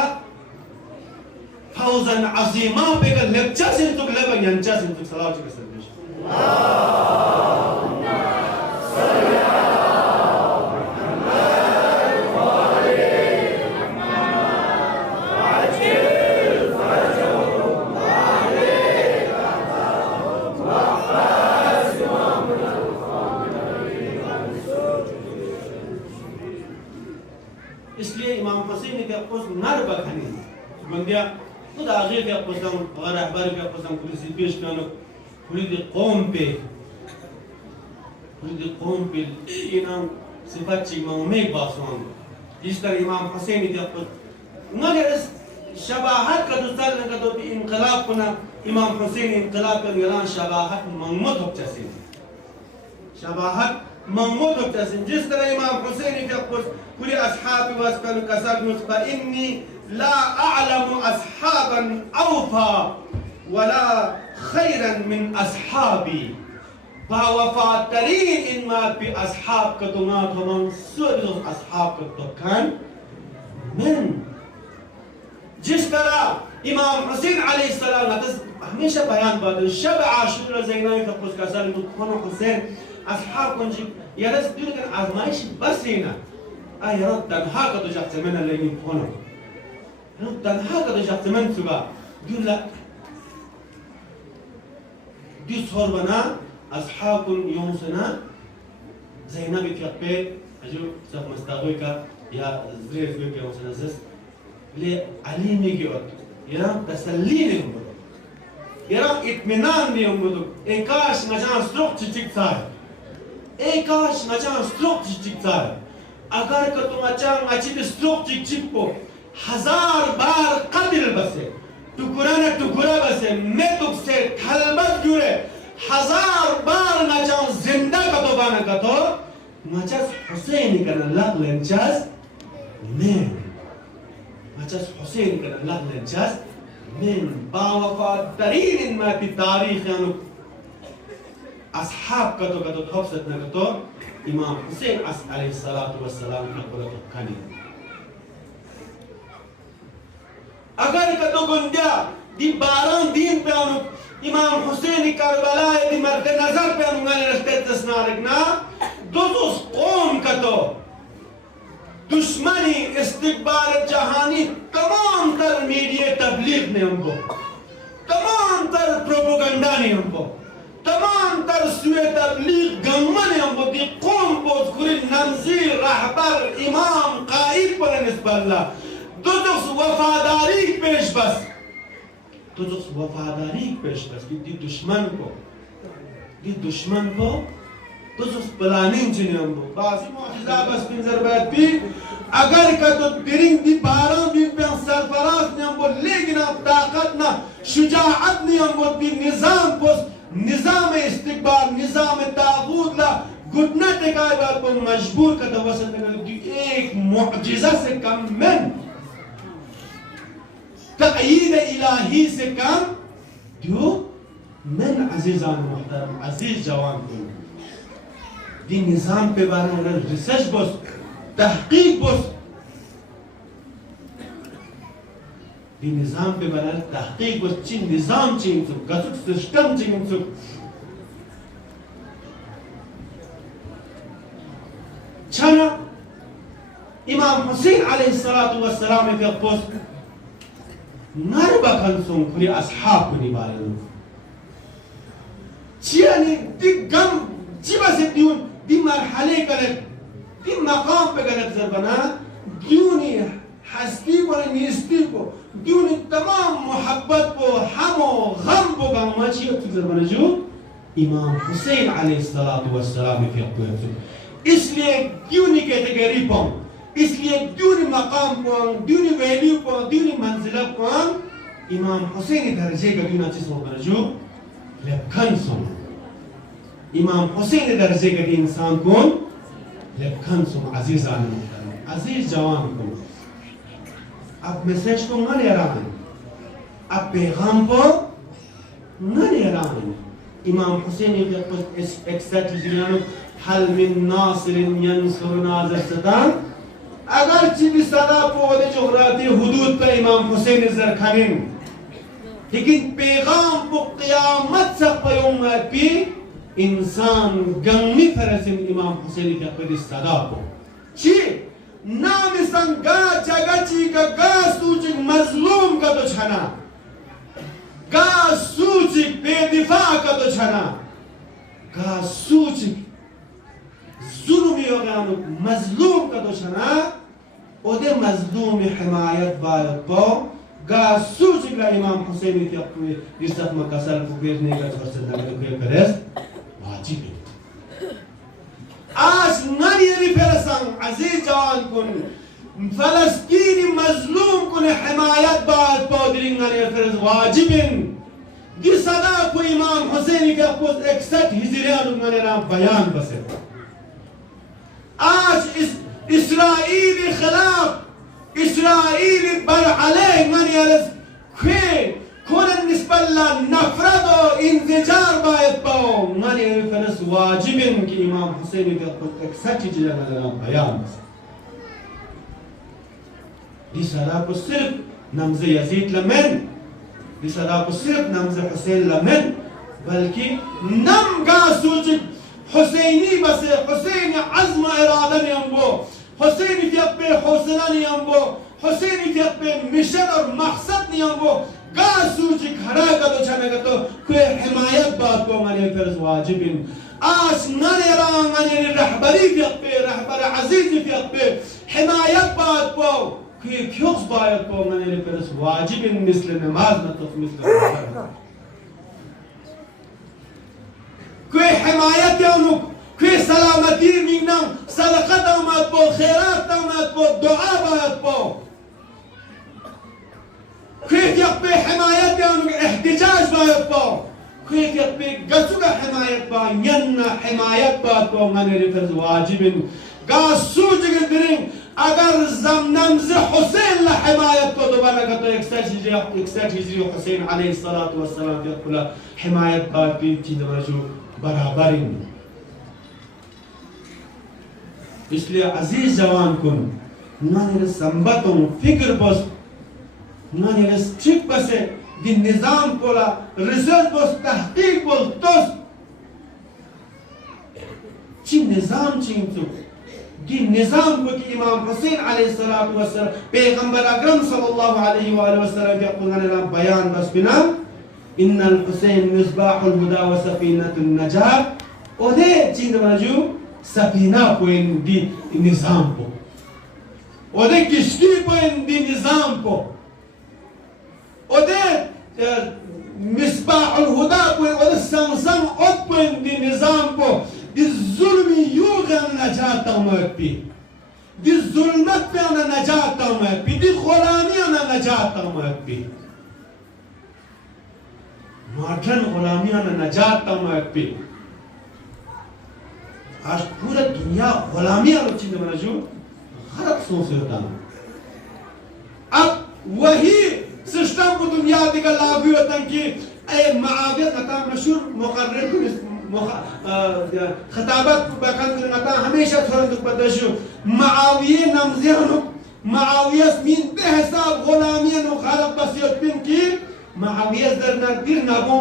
فوزا عظیما بکا لبچه سنتوک لبا ینچه سنتوک صلاة چکا سنتوش इसलिए इमाम हुसैन के अपोज नर बखनी बंदिया खुद आगे के अपोजम और रहबर के अपोजम पुलिस पेश करनो पुलिस कौम पे इनाम सिफात ची में बासवान जिस तरह इमाम हुसैन के अपोज मगर शबाहत का दूसरा का तो इनकलाब कुना इमाम हुसैन इनकलाब का ईरान शबाहत मंगमत हो चसे शबाहत मंगमत हो चसे जिस तरह इमाम हुसैन के अपोज كل أصحابي وأسكن كسبنس فإني لا أعلم أصحابا أوفى ولا خيرا من أصحابي فوفاترين إن ما بأصحاب كدونات ومن سؤال أصحاب كدوكان من जिस तरह इमाम हुसैन अलैहिस्सलाम हमेशा बयान बात शब आशूरा ज़ैनाई तक़ुस का साल मुतखनो हुसैन أصحاب كنجي يرس دول كان आजमाइश बस लेना أي رد تنها كده شخص من اللي يفهمه رد تنها كده شخص من سبا دول لا دي صور بنا أصحاب يوم سنة زينب يتقبل أجو سب مستقبل كا يا زرير فيك يوم سنة زس لي علي ميجي وقت يرام تسلين يوم بدو يرام اطمئنان يوم بدو إنكاش نجان ستروك تجيك صار إنكاش نجان ستروك تجيك صار अगर का तुम अचानक अच्छी स्ट्रोक चिक को 1000 बार कत्ल बसे टुकड़ा न टुकड़ा बसे मैं तुझसे खलबत जुड़े 1000 बार न जाऊं जिंदा का तो बाना का तो मचस हुसैन का लग लेंचस मैं मचस हुसैन का लग लेंचस मैं बावफा तरीन इन में की तारीख यानो أصحاب كتو تحفظت نكتو إمام حسين عليه الصلاة والسلام نقول كاني अगर कतो गुंडिया दी 12 दिन पे अनु इमाम हुसैन करबला दी मर्द नजर पे अनु गाने रस्ते तस्नारगना दोस कौम कतो दुश्मनी इस्तिकबार जहानी तमाम तर मीडिया तबलीग ने हमको तमाम तर प्रोपेगेंडा ने हमको तमाम तर सुए तबलीग गम्मा ने हमको दी कौम पोज कुरी नंजीर रहबर इमाम काइद पर निस्बल्ला दोस वफादारी पेश बस दोस वफादारी पेश बस दी दुश्मन को दोस प्लानिंग जिने हमको बासी मुआजिजा बस पिंजर बैठ भी अगर का तो तिरिंग दी 12 दिन पे सरफराज ने हमको लेकिन अब ताकत ना शुजाअत ने हमको दी निजाम पोस निजाम इस्तिकबार निजाम ताबूत ला घुटना टेकाए बात को मजबूर का तवसल में एक मुअजिजा से कम में तअयीद इलाही से कम जो मन अजीजान मुहतरम अजीज जवान को दी निजाम पे बारे में रिसर्च बस तहकीक बस दी निजाम पे बारे में तहकीक बस चिन निजाम चिन सुख गसुक सिस्टम चिन सुख छना इमाम हुसैन अलैहिस्सलातु वस्सलाम के पोस नरबा खंसों खुली असहाब को निभाए चियानी दी गम चिबा से दी मरहले करक दी मकाम पे करक जरबना दियोनी हस्ती को निस्ती को दियोनी तमाम मोहब्बत को हमो गम को गम चिया तो जरबना जो इमाम हुसैन अलैहिस्सलातु वस्सलाम के पोस इसलिए दियोनी कैटेगरी पर इसलिए दूनी मकाम को दूनी वैल्यू को दूनी मंजिला को इमाम हुसैन दर्जे का दूना चीज होगा जो लेखन सुन इमाम हुसैन दर्जे का इंसान कौन लेखन सुन अजीजान अजीज जवान को अब मैसेज को न ले रहा है अब पैगाम को न ले रहा है इमाम हुसैन के कुछ एक्सेप्ट हल मिन नासिरिन यंसुरना ज़सदान अगर चिबी सदा पोदे जोगराती हुदूद पर इमाम हुसैन ज़रखानिन लेकिन पैगाम को क़यामत से क़यामत पे इंसान गंगी फरसिन इमाम हुसैन के अपनी सदा को ची नाम संगा जगची का गा सूचिक मजलूम का तो छना गा सूचिक बेदिफा का तो छना गा सूचिक जुल्मी होगा मजलूम का तो छना ओदे मजलूम हिमायत बायत को गा सूच का इमाम हुसैन के अपने रिश्ता में कसर को बेचने का तो सदा के करस वाजिब है आज नरी फलस्तीन अजीज जवान कुन फलस्तीनी मजलूम कुन हिमायत बायत को दिलिंगा ने फर्ज वाजिब है दी सदा को इमाम हुसैन के अपने 61 हिजरियान ने नाम बयान बसे आज इस इस्राईली खिलाफ इस्राईली बर अलैह मन यलस खे कोन निस्बल्ला नफरत और इंतजार बायत पाओ मन यलस वाजिबन कि इमाम हुसैन के खुद एक सच्ची जिला का बयान रिसाला को सिर्फ नमज़े यजीद लमन रिसाला को सिर्फ नमज़े हुसैन लमन बल्कि नम गा सूचित हुसैनी बसे हुसैन अज़्म इरादा ने हमको हुसैन के अपने हौसला ने हमको हुसैन के अपने मिशन और मकसद ने हमको गा सूची खड़ा का तो छने का तो कोई हिमायत बात को माने फर्ज वाजिबिन आज नरे रांगने रहबरी के अपने रहबर अजीज के अपने हिमायत बात को कोई क्योंस बात को माने फर्ज वाजिबिन मिसल नमाज न तो मिसल कोई हिमायत यानु कोई सलामती मिना सदक़त मत पो खैरात मत पो दुआ बात पो कोई क्या पे हिमायत यानु एहतिजाज बात पो कोई क्या पे गसुका हिमायत पा यन्ना हिमायत बात पो मने रिफर्ज वाजिबिन गा सूझ के दिन अगर जमनम से हुसैन ला हिमायत को दोबारा का तो 61 हिजरी हुसैन अलैहिस्सलातु वस्सलाम के खुला हिमायत बात की चीज वजू बराबर इसलिए अजीज जवान कुन नाने संबतों फिक्र बस नाने स्ट्रिक बसे दी निजाम कोला रिसर्च बस तहकीक बस तोस ची निजाम चिंतु दी निजाम को कि इमाम हुसैन अलैहिस्सलातु वस्सलाम पैगंबर अकरम सल्लल्लाहु अलैहि वसल्लम के कुरान बयान बस बिना इन्नल हुसैन मिसबाहुल हुदा व सफीनतुन नजात ओदे चीज वजू सफीना पोइन दी निजाम को ओदे किश्ती पोइन दी निजाम को ओदे मिसबाहुल हुदा पोइन ओदे संसम ओद पोइन दी निजाम को दी जुल्मी युगन नजात मत दी जुल्मत पे ना नजात मत दी गुलामी ना नजात मत मॉडर्न गुलामियां ने नजात तमक पे आज पूरा दुनिया गुलामियां लोग चीज़ बना जो गलत सोच होता है अब वही सिस्टम को दुनिया दिखा लागू होता कि ए मुआविया नता मशहूर मुकर्रर खताबत बखन नता हमेशा थोड़ा दुख बदशु मुआविया नमज़ियानु मुआविया स्मीन बेहसाब गुलामिया नो खालक बसियत पिन की मुआविया दरना दिर नबों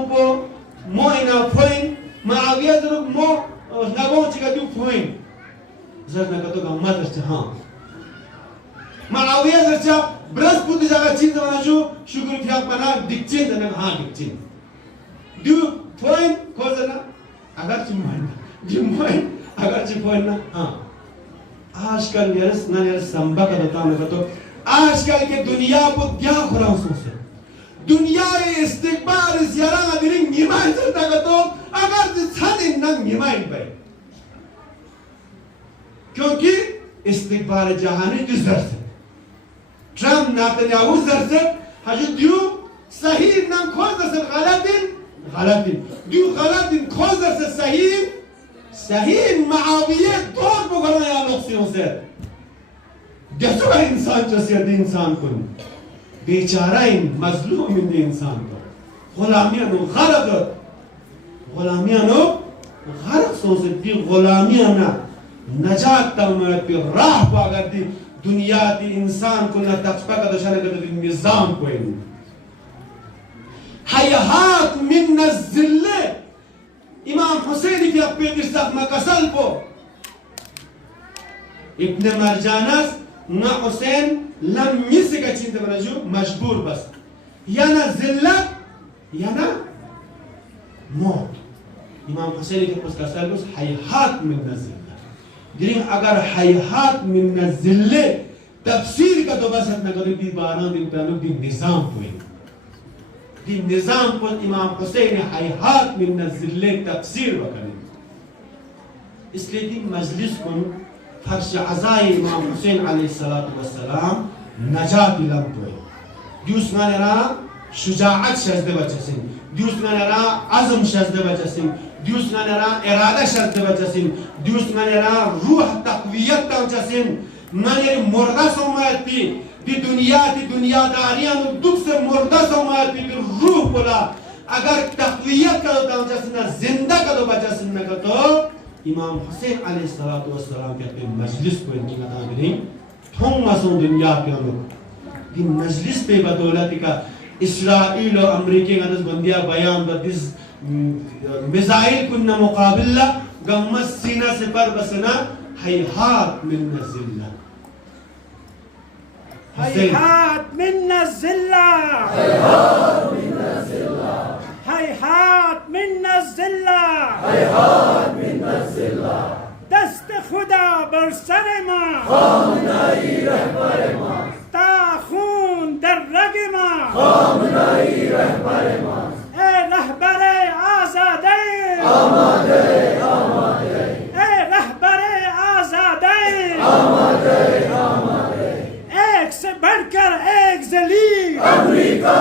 मोइना फोइन मुआविया दर मो नबों चिका दु फोइन जरना का तो गम्मत है हाँ मुआविया दरचा बृहस्पति जगह चीज़ वाला जो शुक्र फियाक बना डिक्चेन जना हाँ डिक्चेन दु फोइन खोजना अगर चिमोइन अगर चिमोइन ना हाँ आजकल यारस ना यारस संभा का बताऊं मैं तो आजकल के दुनिया को क्या खुराम सोचे दुनिया ये इस्तिकबार ज़्यादा अधीरिंग निमाइन चलता का तो अगर जिसाने नंग निमाइन पे क्योंकि इस्तिकबार जहाने जिसर से ट्रम्प नेतन्याहू जर से हजू दियो सही नाम खोज दर गलतिन दियो गलतिन खोज दर से सही मुआविया तौर पर गलो या लोग से जैसा इंसान जैसे इंसान को बेचारा इन मजलूम इन इंसान को गुलामियां नो गलत सोचे दी गुलामियां ना नजात तलमत पे राह पागर दी दुनिया दी इंसान को ना तख्ता का दशा ने दी निजाम को इन हयात मिन नज़िल्ले इमाम हुसैन की अपने दिस्ताक मकसल को इब्न मरजानस ना हुसैन लम मिस का चिंता बना जो मजबूर बस या ना जिल्लत या ना मौत इमाम हुसैन के पास कसल को हयात मिन नज़िल्ले जिन अगर हयात मिन नज़िल्ले तफसीर का तो बस इतना करो दी 12 दिन पहले दी निजाम हुए दी निजाम पर इमाम हुसैन हयात मिन नज़िल्ले तफसीर वकने इसलिए दी मजलिस को फर्श अज़ाई इमाम हुसैन अलैहिस्सलातु वस्सलाम नजात इलम हुए दूसरा नरा शुजाअत शज़्द बचसिन दूसरा नरा अज़म शज़्द बचसिन दूसरा नरा इरादा शज़्द बचसिन दूसरा नरा रूह तक़वियत बचसिन नरे मुर्दा सोमायत दी दुनियादारियां दुख से मुर्दा सोमायत दी रूह बोला अगर तक़वियत का तो बचसिन जिंदा का तो बचसिन न का तो इमाम हुसैन अलैहिस्सलातु वस्सलाम के अपने मजलिस को इनकी नता मिली थोंग मासूम दुनिया के लोग दी मजलिस पे बदौलत का इस्राइल और अमेरिकी का दस बंदिया बयान बदिस मिसाइल कुन्ना मुकाबिला गम्मत सीना से पर बसना हयात मिन नज़िल्ला हयात मिन नज़िल्ला हयात मिन नज़िल्ला दस्त खुदा बरसर मां खामनाई रहबर मां ताखून दर रग मां खामनाई रहबर मां ए रहबर आज़ादे आमादे ए रहबर आज़ादे आमादे एक से बढ़कर एक ज़लील अमेरिका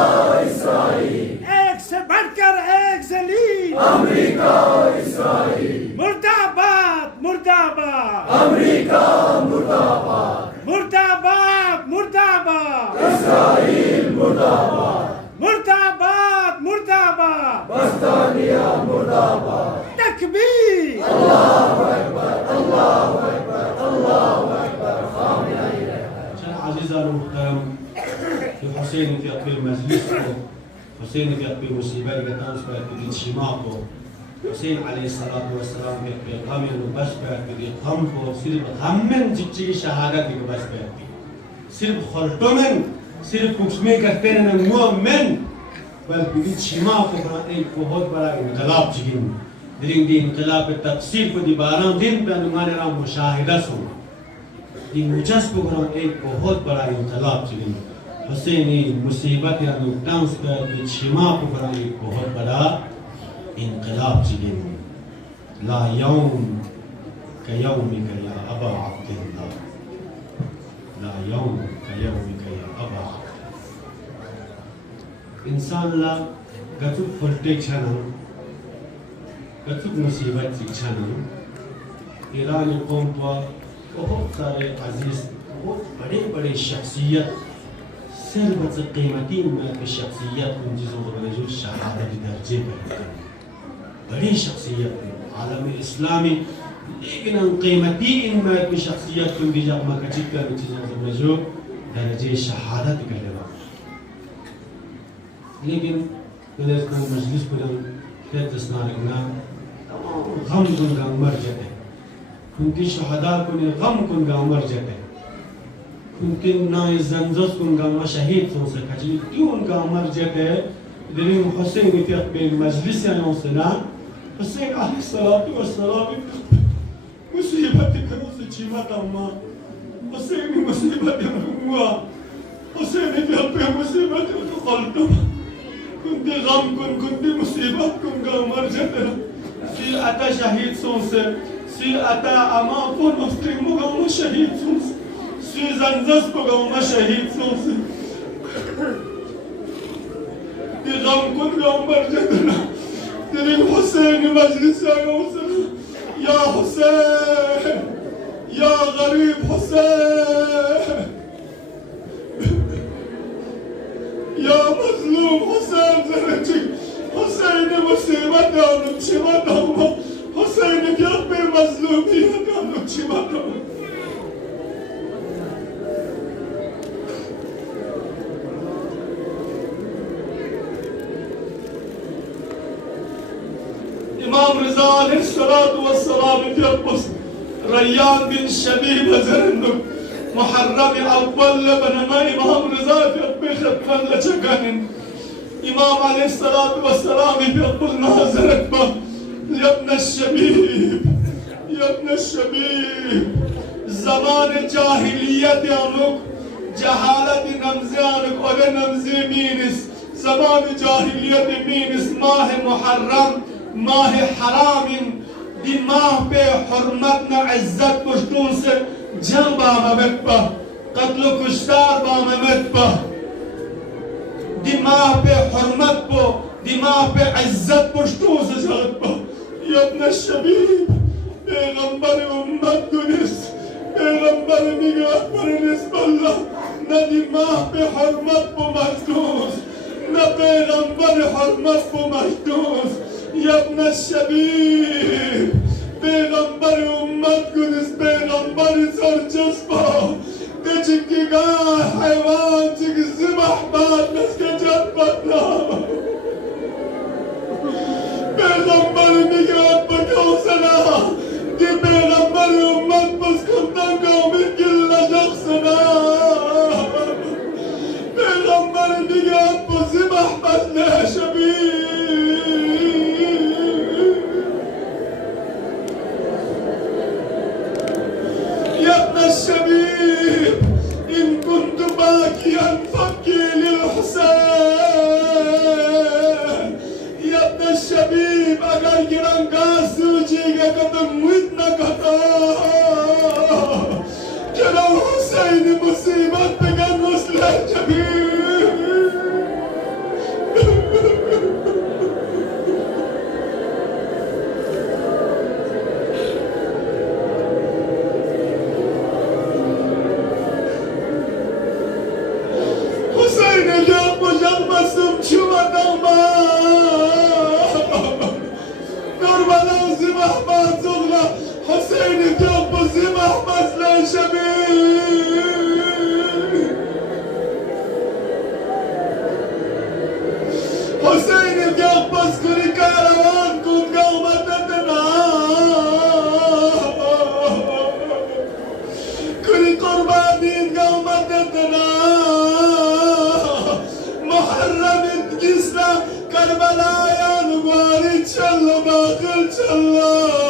इस्राइल एक से बढ़कर एक ज़लील अमेरिका इस्राइल मुर्दाबाद मुर्दाबाद अमेरिका मुर्दाबाद मुर्दाबाद मुर्दाबाद इस्राइल मुर्दाबाद मुर्दाबाद मुर्दाबाद बस्तानिया मुर्दाबाद तकबीर अल्लाहु अकबर अल्लाहु अकबर अल्लाहु अकबर खामनाई रहबर अज़ीज़ान मुहतरम हुसैन के अपने मजलिस को हुसैन के अपनी मुसीबत के तांस पर की छिमा को हुसैन अलैहिस्सलातु वस्सलाम के पैगाम में बस पर की हम को सिर्फ हम में जिच्ची की शहादत की बस पर की सिर्फ खलटों में सिर्फ कुछ में करते हैं मोमेन बल्कि छिमा को एक बहुत बड़ा इनकलाब जिन दिन दी इनकलाब पे तफसीर को दी 12 दिन पे अनुमान राम मुशाहिदा सो दी मुजस को एक बहुत बड़ा इनकलाब जिन हुसैनी मुसीबत या नुक्तांस पर की छिमा को एक बहुत बड़ा इनकलाब जिन ला यौम कयौमिक या अबा अब्दुल्लाह ला यौम कयौमिक या अबा इंसान ला गचुक फुलटे छाना गचुक मुसीबत छाना ईरान कौम पर बहुत सारे अजीज बहुत बड़े बड़े शख्सियत ثروة قيمتين ما في الشخصيات كن جزء من جو الشهادة بدرجة بڑی شخصیت عالم اسلامی لیکن ان قیمتی ان ما في شخصیات کن دی جب ما کچھ کر چیزوں میں جو درجہ شہادت کر لے لیکن میں اس مجلس پر پھر دسنا رکھنا غم کن کا مر جاتے کیونکہ شہداء کن غم کن کا مر جاتے کیونکہ نا زنزس کن کا شہید سن سے کھجی کیوں ان کا مر جاتے دلیم حسین کی بين مجلس ينصنا حسين عليه الصلاة والسلام مصيبتك نص ما حسين مصيبتك هو حسين في مصيبتك تقلتم كنت غم كنت مصيبتكم قامر جدنا سي أتا شهيد سونس سي أتا أما فون مفترم قام شهيد سونس سي زنزس قام شهيد سونس غم كن قامر جدنا تري حسين مجلس يا حسين يا غريب حسين يا مظلوم حسين زرتي حسين مصيبته ونشمته حسين يقبل مظلوميته ونشمته إمام رضا عليه الصلاة والسلام يقص ريان بن شبيب زرنك محرم أول بنما إمام رضا يقبل ختمان لشكان إمام عليه الصلاة والسلام يقبل نازرك يا ابن الشبيب يا ابن الشبيب زمان جاهلية عنك جهالة نمزانك أولي نمزي مينس زمان جاهلية مينس ماه محرم ماه حرام دي ماه पे हरमत न इज्जत पुश्तों से जंग बामत पा कत्ल कुश्तार बामत पा दि माह पे हरमत पो दि माह पे इज्जत पुश्तों से जगत पा या अपना शबीब पैगंबर उम्मत गुनिस पैगंबर निगाह पर निस्बल्ला न दि माह पे हरमत पो महसूस न पैगंबर हरमत पो महसूस يا ابن الشبيب پیغمبر امت کنس پیغمبر سر جسبا تجکی گاه حیوان چک زبح باد نسکه جد بدنا پیغمبر نگرد بکاو سنا دی پیغمبر امت بس کنتن قومی کل شخصنا پیغمبر نگرد بزبح بدنا شبیب الشبيب إن كنت باكيا فبكي للحسين يا ابن الشبيب أگر گران قاسو جيگا قدم مدنا قطا جلو حسين مصيبت بگن مسلح جبيب حسين جاب زمح مثل شبيب حسين جاب كل كاروان كن قومتنا كل قربانين قومتنا محرم تقسنا كربلاء يا نغواري تشلو باخر تشلو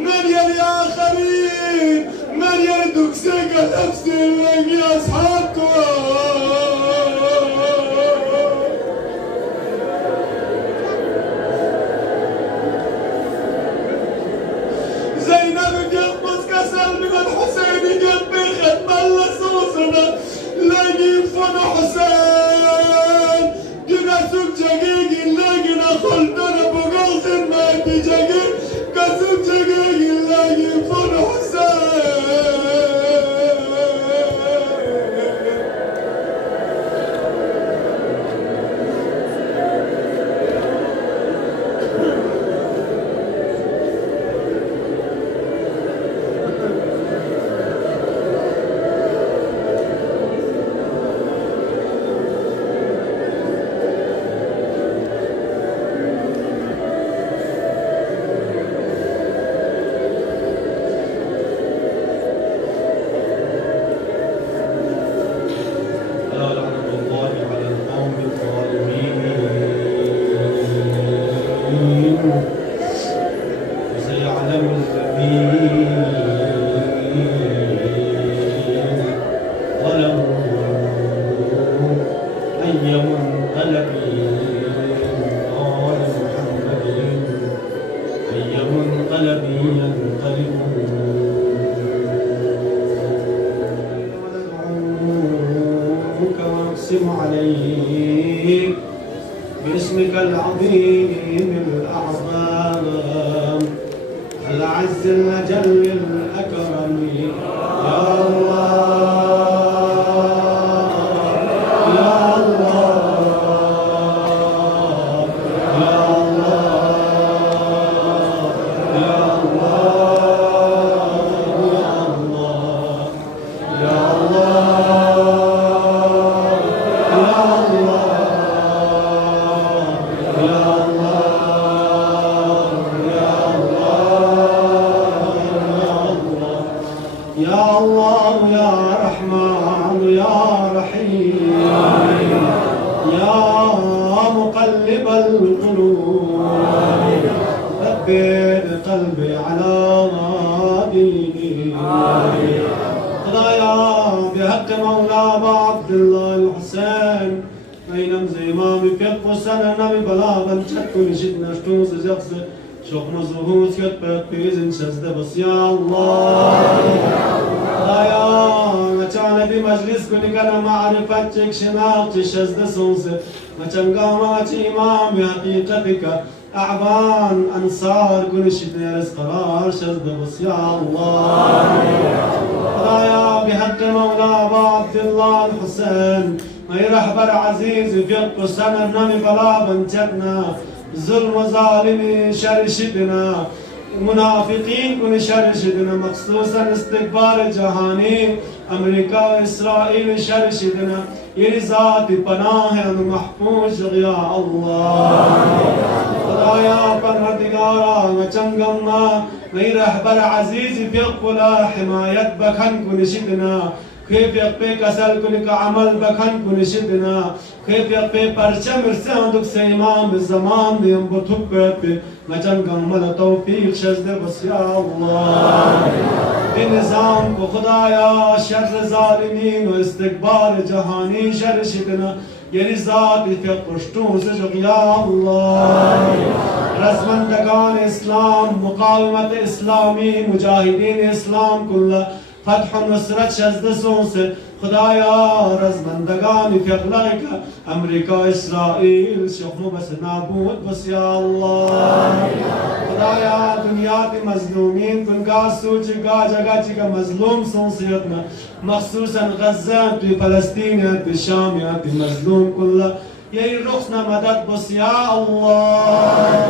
من يلي آخرين من يلي دوكسيك نفسي لقي أصحابكم زينب فن حسين دينا سوق جاقيق لاقنا خلطنا بغلط ما بجاقيق كسوق جاقيق لاقي فن حسين عليك باسمك العظيم الأعظم العز الأجل الأكرم يا الله يا الله يا الله يا الله يا الله يا الله يا رحمن يا رحيم يا مقلب القلوب ثبت قلبي على دينك خدايا بحق مولا عبد الله الحسين بينم زي ما بفق سنة نبي بلا بنشك نشدنا شتوس جقس شوقنا زهوس يتبت بإذن شزد بس يا الله خدايا مچانا دي مجلس كني كنا معرفتك شناقت شزد سونس مچان قامات إمام بحقيقتك أعبان أنصار كل شدنا رزق قرار شزد بس يا الله خدايا بحق مولا عبد الله الحسين ما يرحبر عزيز في القسنة نمي بلا بنتنا ظلم ظالم شرشدنا منافقين كن شرشدنا مخصوصا استكبار جهاني أمريكا وإسرائيل شرشدنا يرزاد پناہ محفوظ يا الله خدايا پروردگارا وچنگما مي رهبر عزيز في القلا حماية بكن كن شدنا كيف يقبي كسل كنك عمل بكن كن شدنا كيف يقبي پرچم ارساندك سيمام الزمان بيم بطبت وچنگم مل توفيق شزد بس يا الله بنظام کو خدایا شر ظالمين واستكبار جهاني شرشدنا يلي ذات في قشتون سجق يا الله رزمندگان اسلام مقاومت اسلامي مجاهدين اسلام كله فتح نصرت شزد سونس خدایا رزمندگان في اخلاقك امريكا اسرائيل شخمو بس نابود بس يا الله خدایا دنیا کے مظلومین کن کا سوچ کا جگہ کا مظلوم سونسیتنا مخصوصا غزہ في فلسطین في شام في مظلوم كل یہی رخصنا مدد بس يا الله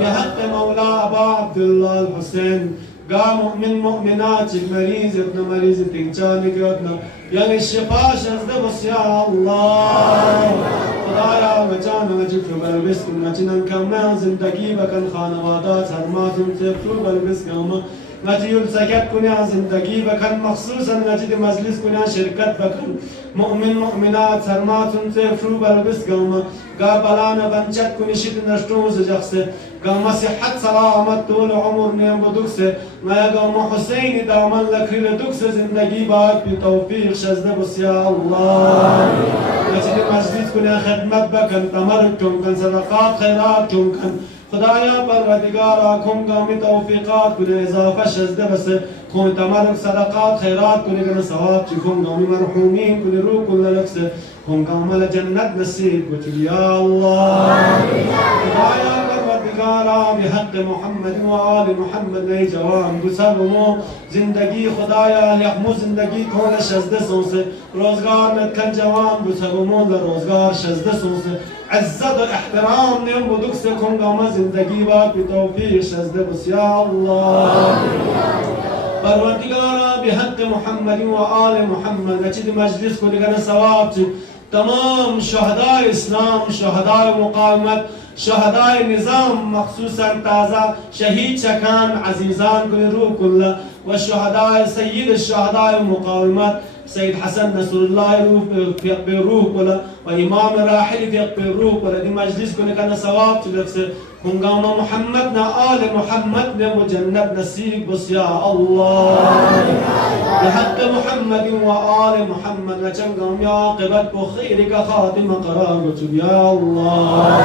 بحق مولا ابا عبد الله الحسين قام مؤمن مؤمنات المريض ابن مريض تنجاني قدنا يعني الشفاء شزد بس يا الله خدایا مجانا وجب بالبسك مجنا كمان زندگی بکن خانوادات هرماتم تفتو بالبسك نجي يلسكت كنا زندگی بکن مخصوصا نجد مجلس كنا شركت بکن مؤمن مؤمنات هرماتم تفتو بالبسك قابلانا بنجت كني شد نشتوز جخسه قام صحة سلامت طول عمر نيم بدوكسه ما يقوم حسين دامن لك دوكسه زندگی بعد بتوفيق شزده بس يا الله نجد مجلس كنا خدمت بكن تمركم كن صدقات خيراتكم كن خدایا پروردگارا کنگا می توفیقات کنه اضافه شزده بس کنه تمام صدقات خیرات کنه کنه ثواب چی کنگا می مرحومین کنه رو کنه لکس کنگا مل جنت نصیب کنه یا الله خدایا پروردگارا بحق محمد و آل محمد نی جوان بسرمو زندگی خدایا یخمو زندگی کنه شزده سونسه روزگار نتکن جوان بسرمو روزگار شزده سونسه عزت و احترام نیم بدوکس کنگا ما زندگی با بتوفیق شزده بس یا الله پروردگارا بحق محمد و آل محمد نچید مجلس کو دیگر ثواب چی تمام شهدای اسلام شهدای مقاومت شهدای نظام مخصوصا تازه شهید چکان عزیزان کل روح کلا و شهدای سید الشهدای مقاومت سيد حسن نصر الله في روح ولا وإمام راحل في روح ولا دي مجلس كنا كان ثواب تلفس كن قام محمد نا آل محمد وجنب نصيب بس يا الله بحق محمد وآل محمد نجم قام يا قبت بخيرك خاتم قرار يا الله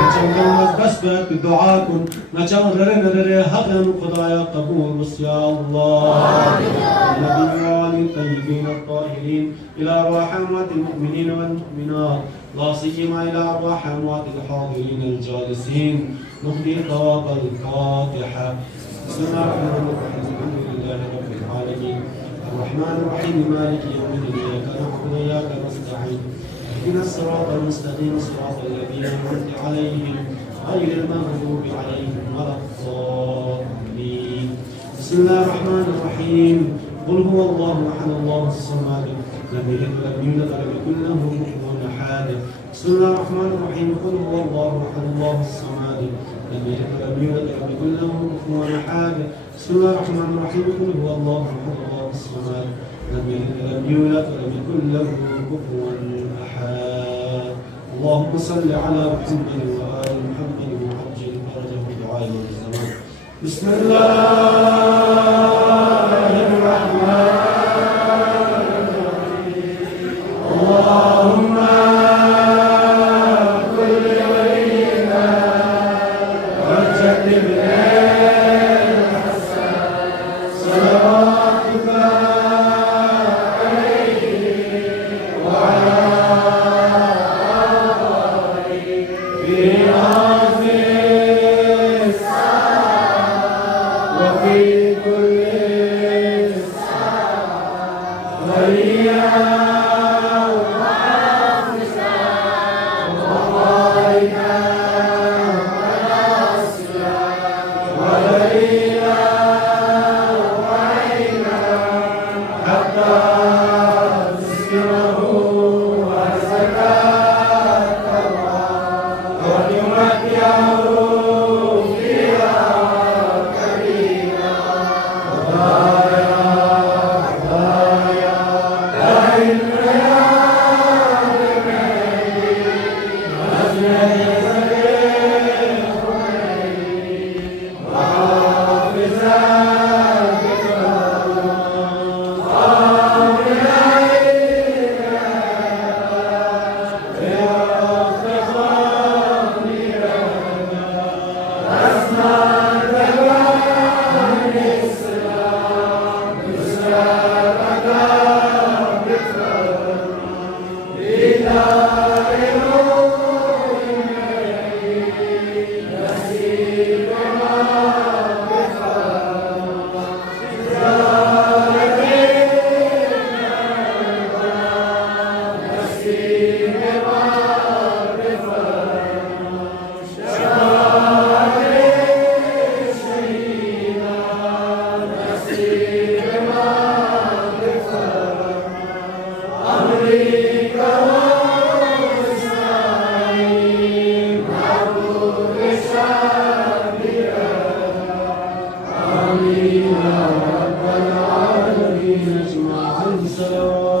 نجم قام بس بدعاكم نجم رر هغن قضايا قبول بس يا الله النبي وآل الطيبين الطاهرين إلى أرواح أموات المؤمنين والمؤمنات لا سيما إلى أرواح أموات الحاضرين الجالسين نهدي ثواب الفاتحة بسم الله الرحمن الرحيم الحمد لله رب العالمين الرحمن الرحيم مالك يوم الدين إياك نعبد وإياك نستعين اهدنا الصراط المستقيم صراط الذين أنعمت عليهم غير المغضوب عليهم ولا الضالين بسم الله الرحمن الرحيم قل هو الله احد الله الصمد لم يلد ولم يولد ولم يكن له كفوا احد بسم الله الرحمن الرحيم قل هو الله احد الله الصمد لم يلد ولم يولد ولم يكن له كفوا احد بسم الله الرحمن الرحيم قل هو الله احد الله الصمد لم يلد ولم يولد ولم يكن له كفوا احد اللهم صل على محمد وآل محمد وعجل فرجه بدعاء الزمان بسم الله اللهم كل ولينا وجدد الحسن صلواتك عليه وعلى آله في هذه الساعة وفي كل ساعة وليا آمين يا رب العالمين اجمع الصلوات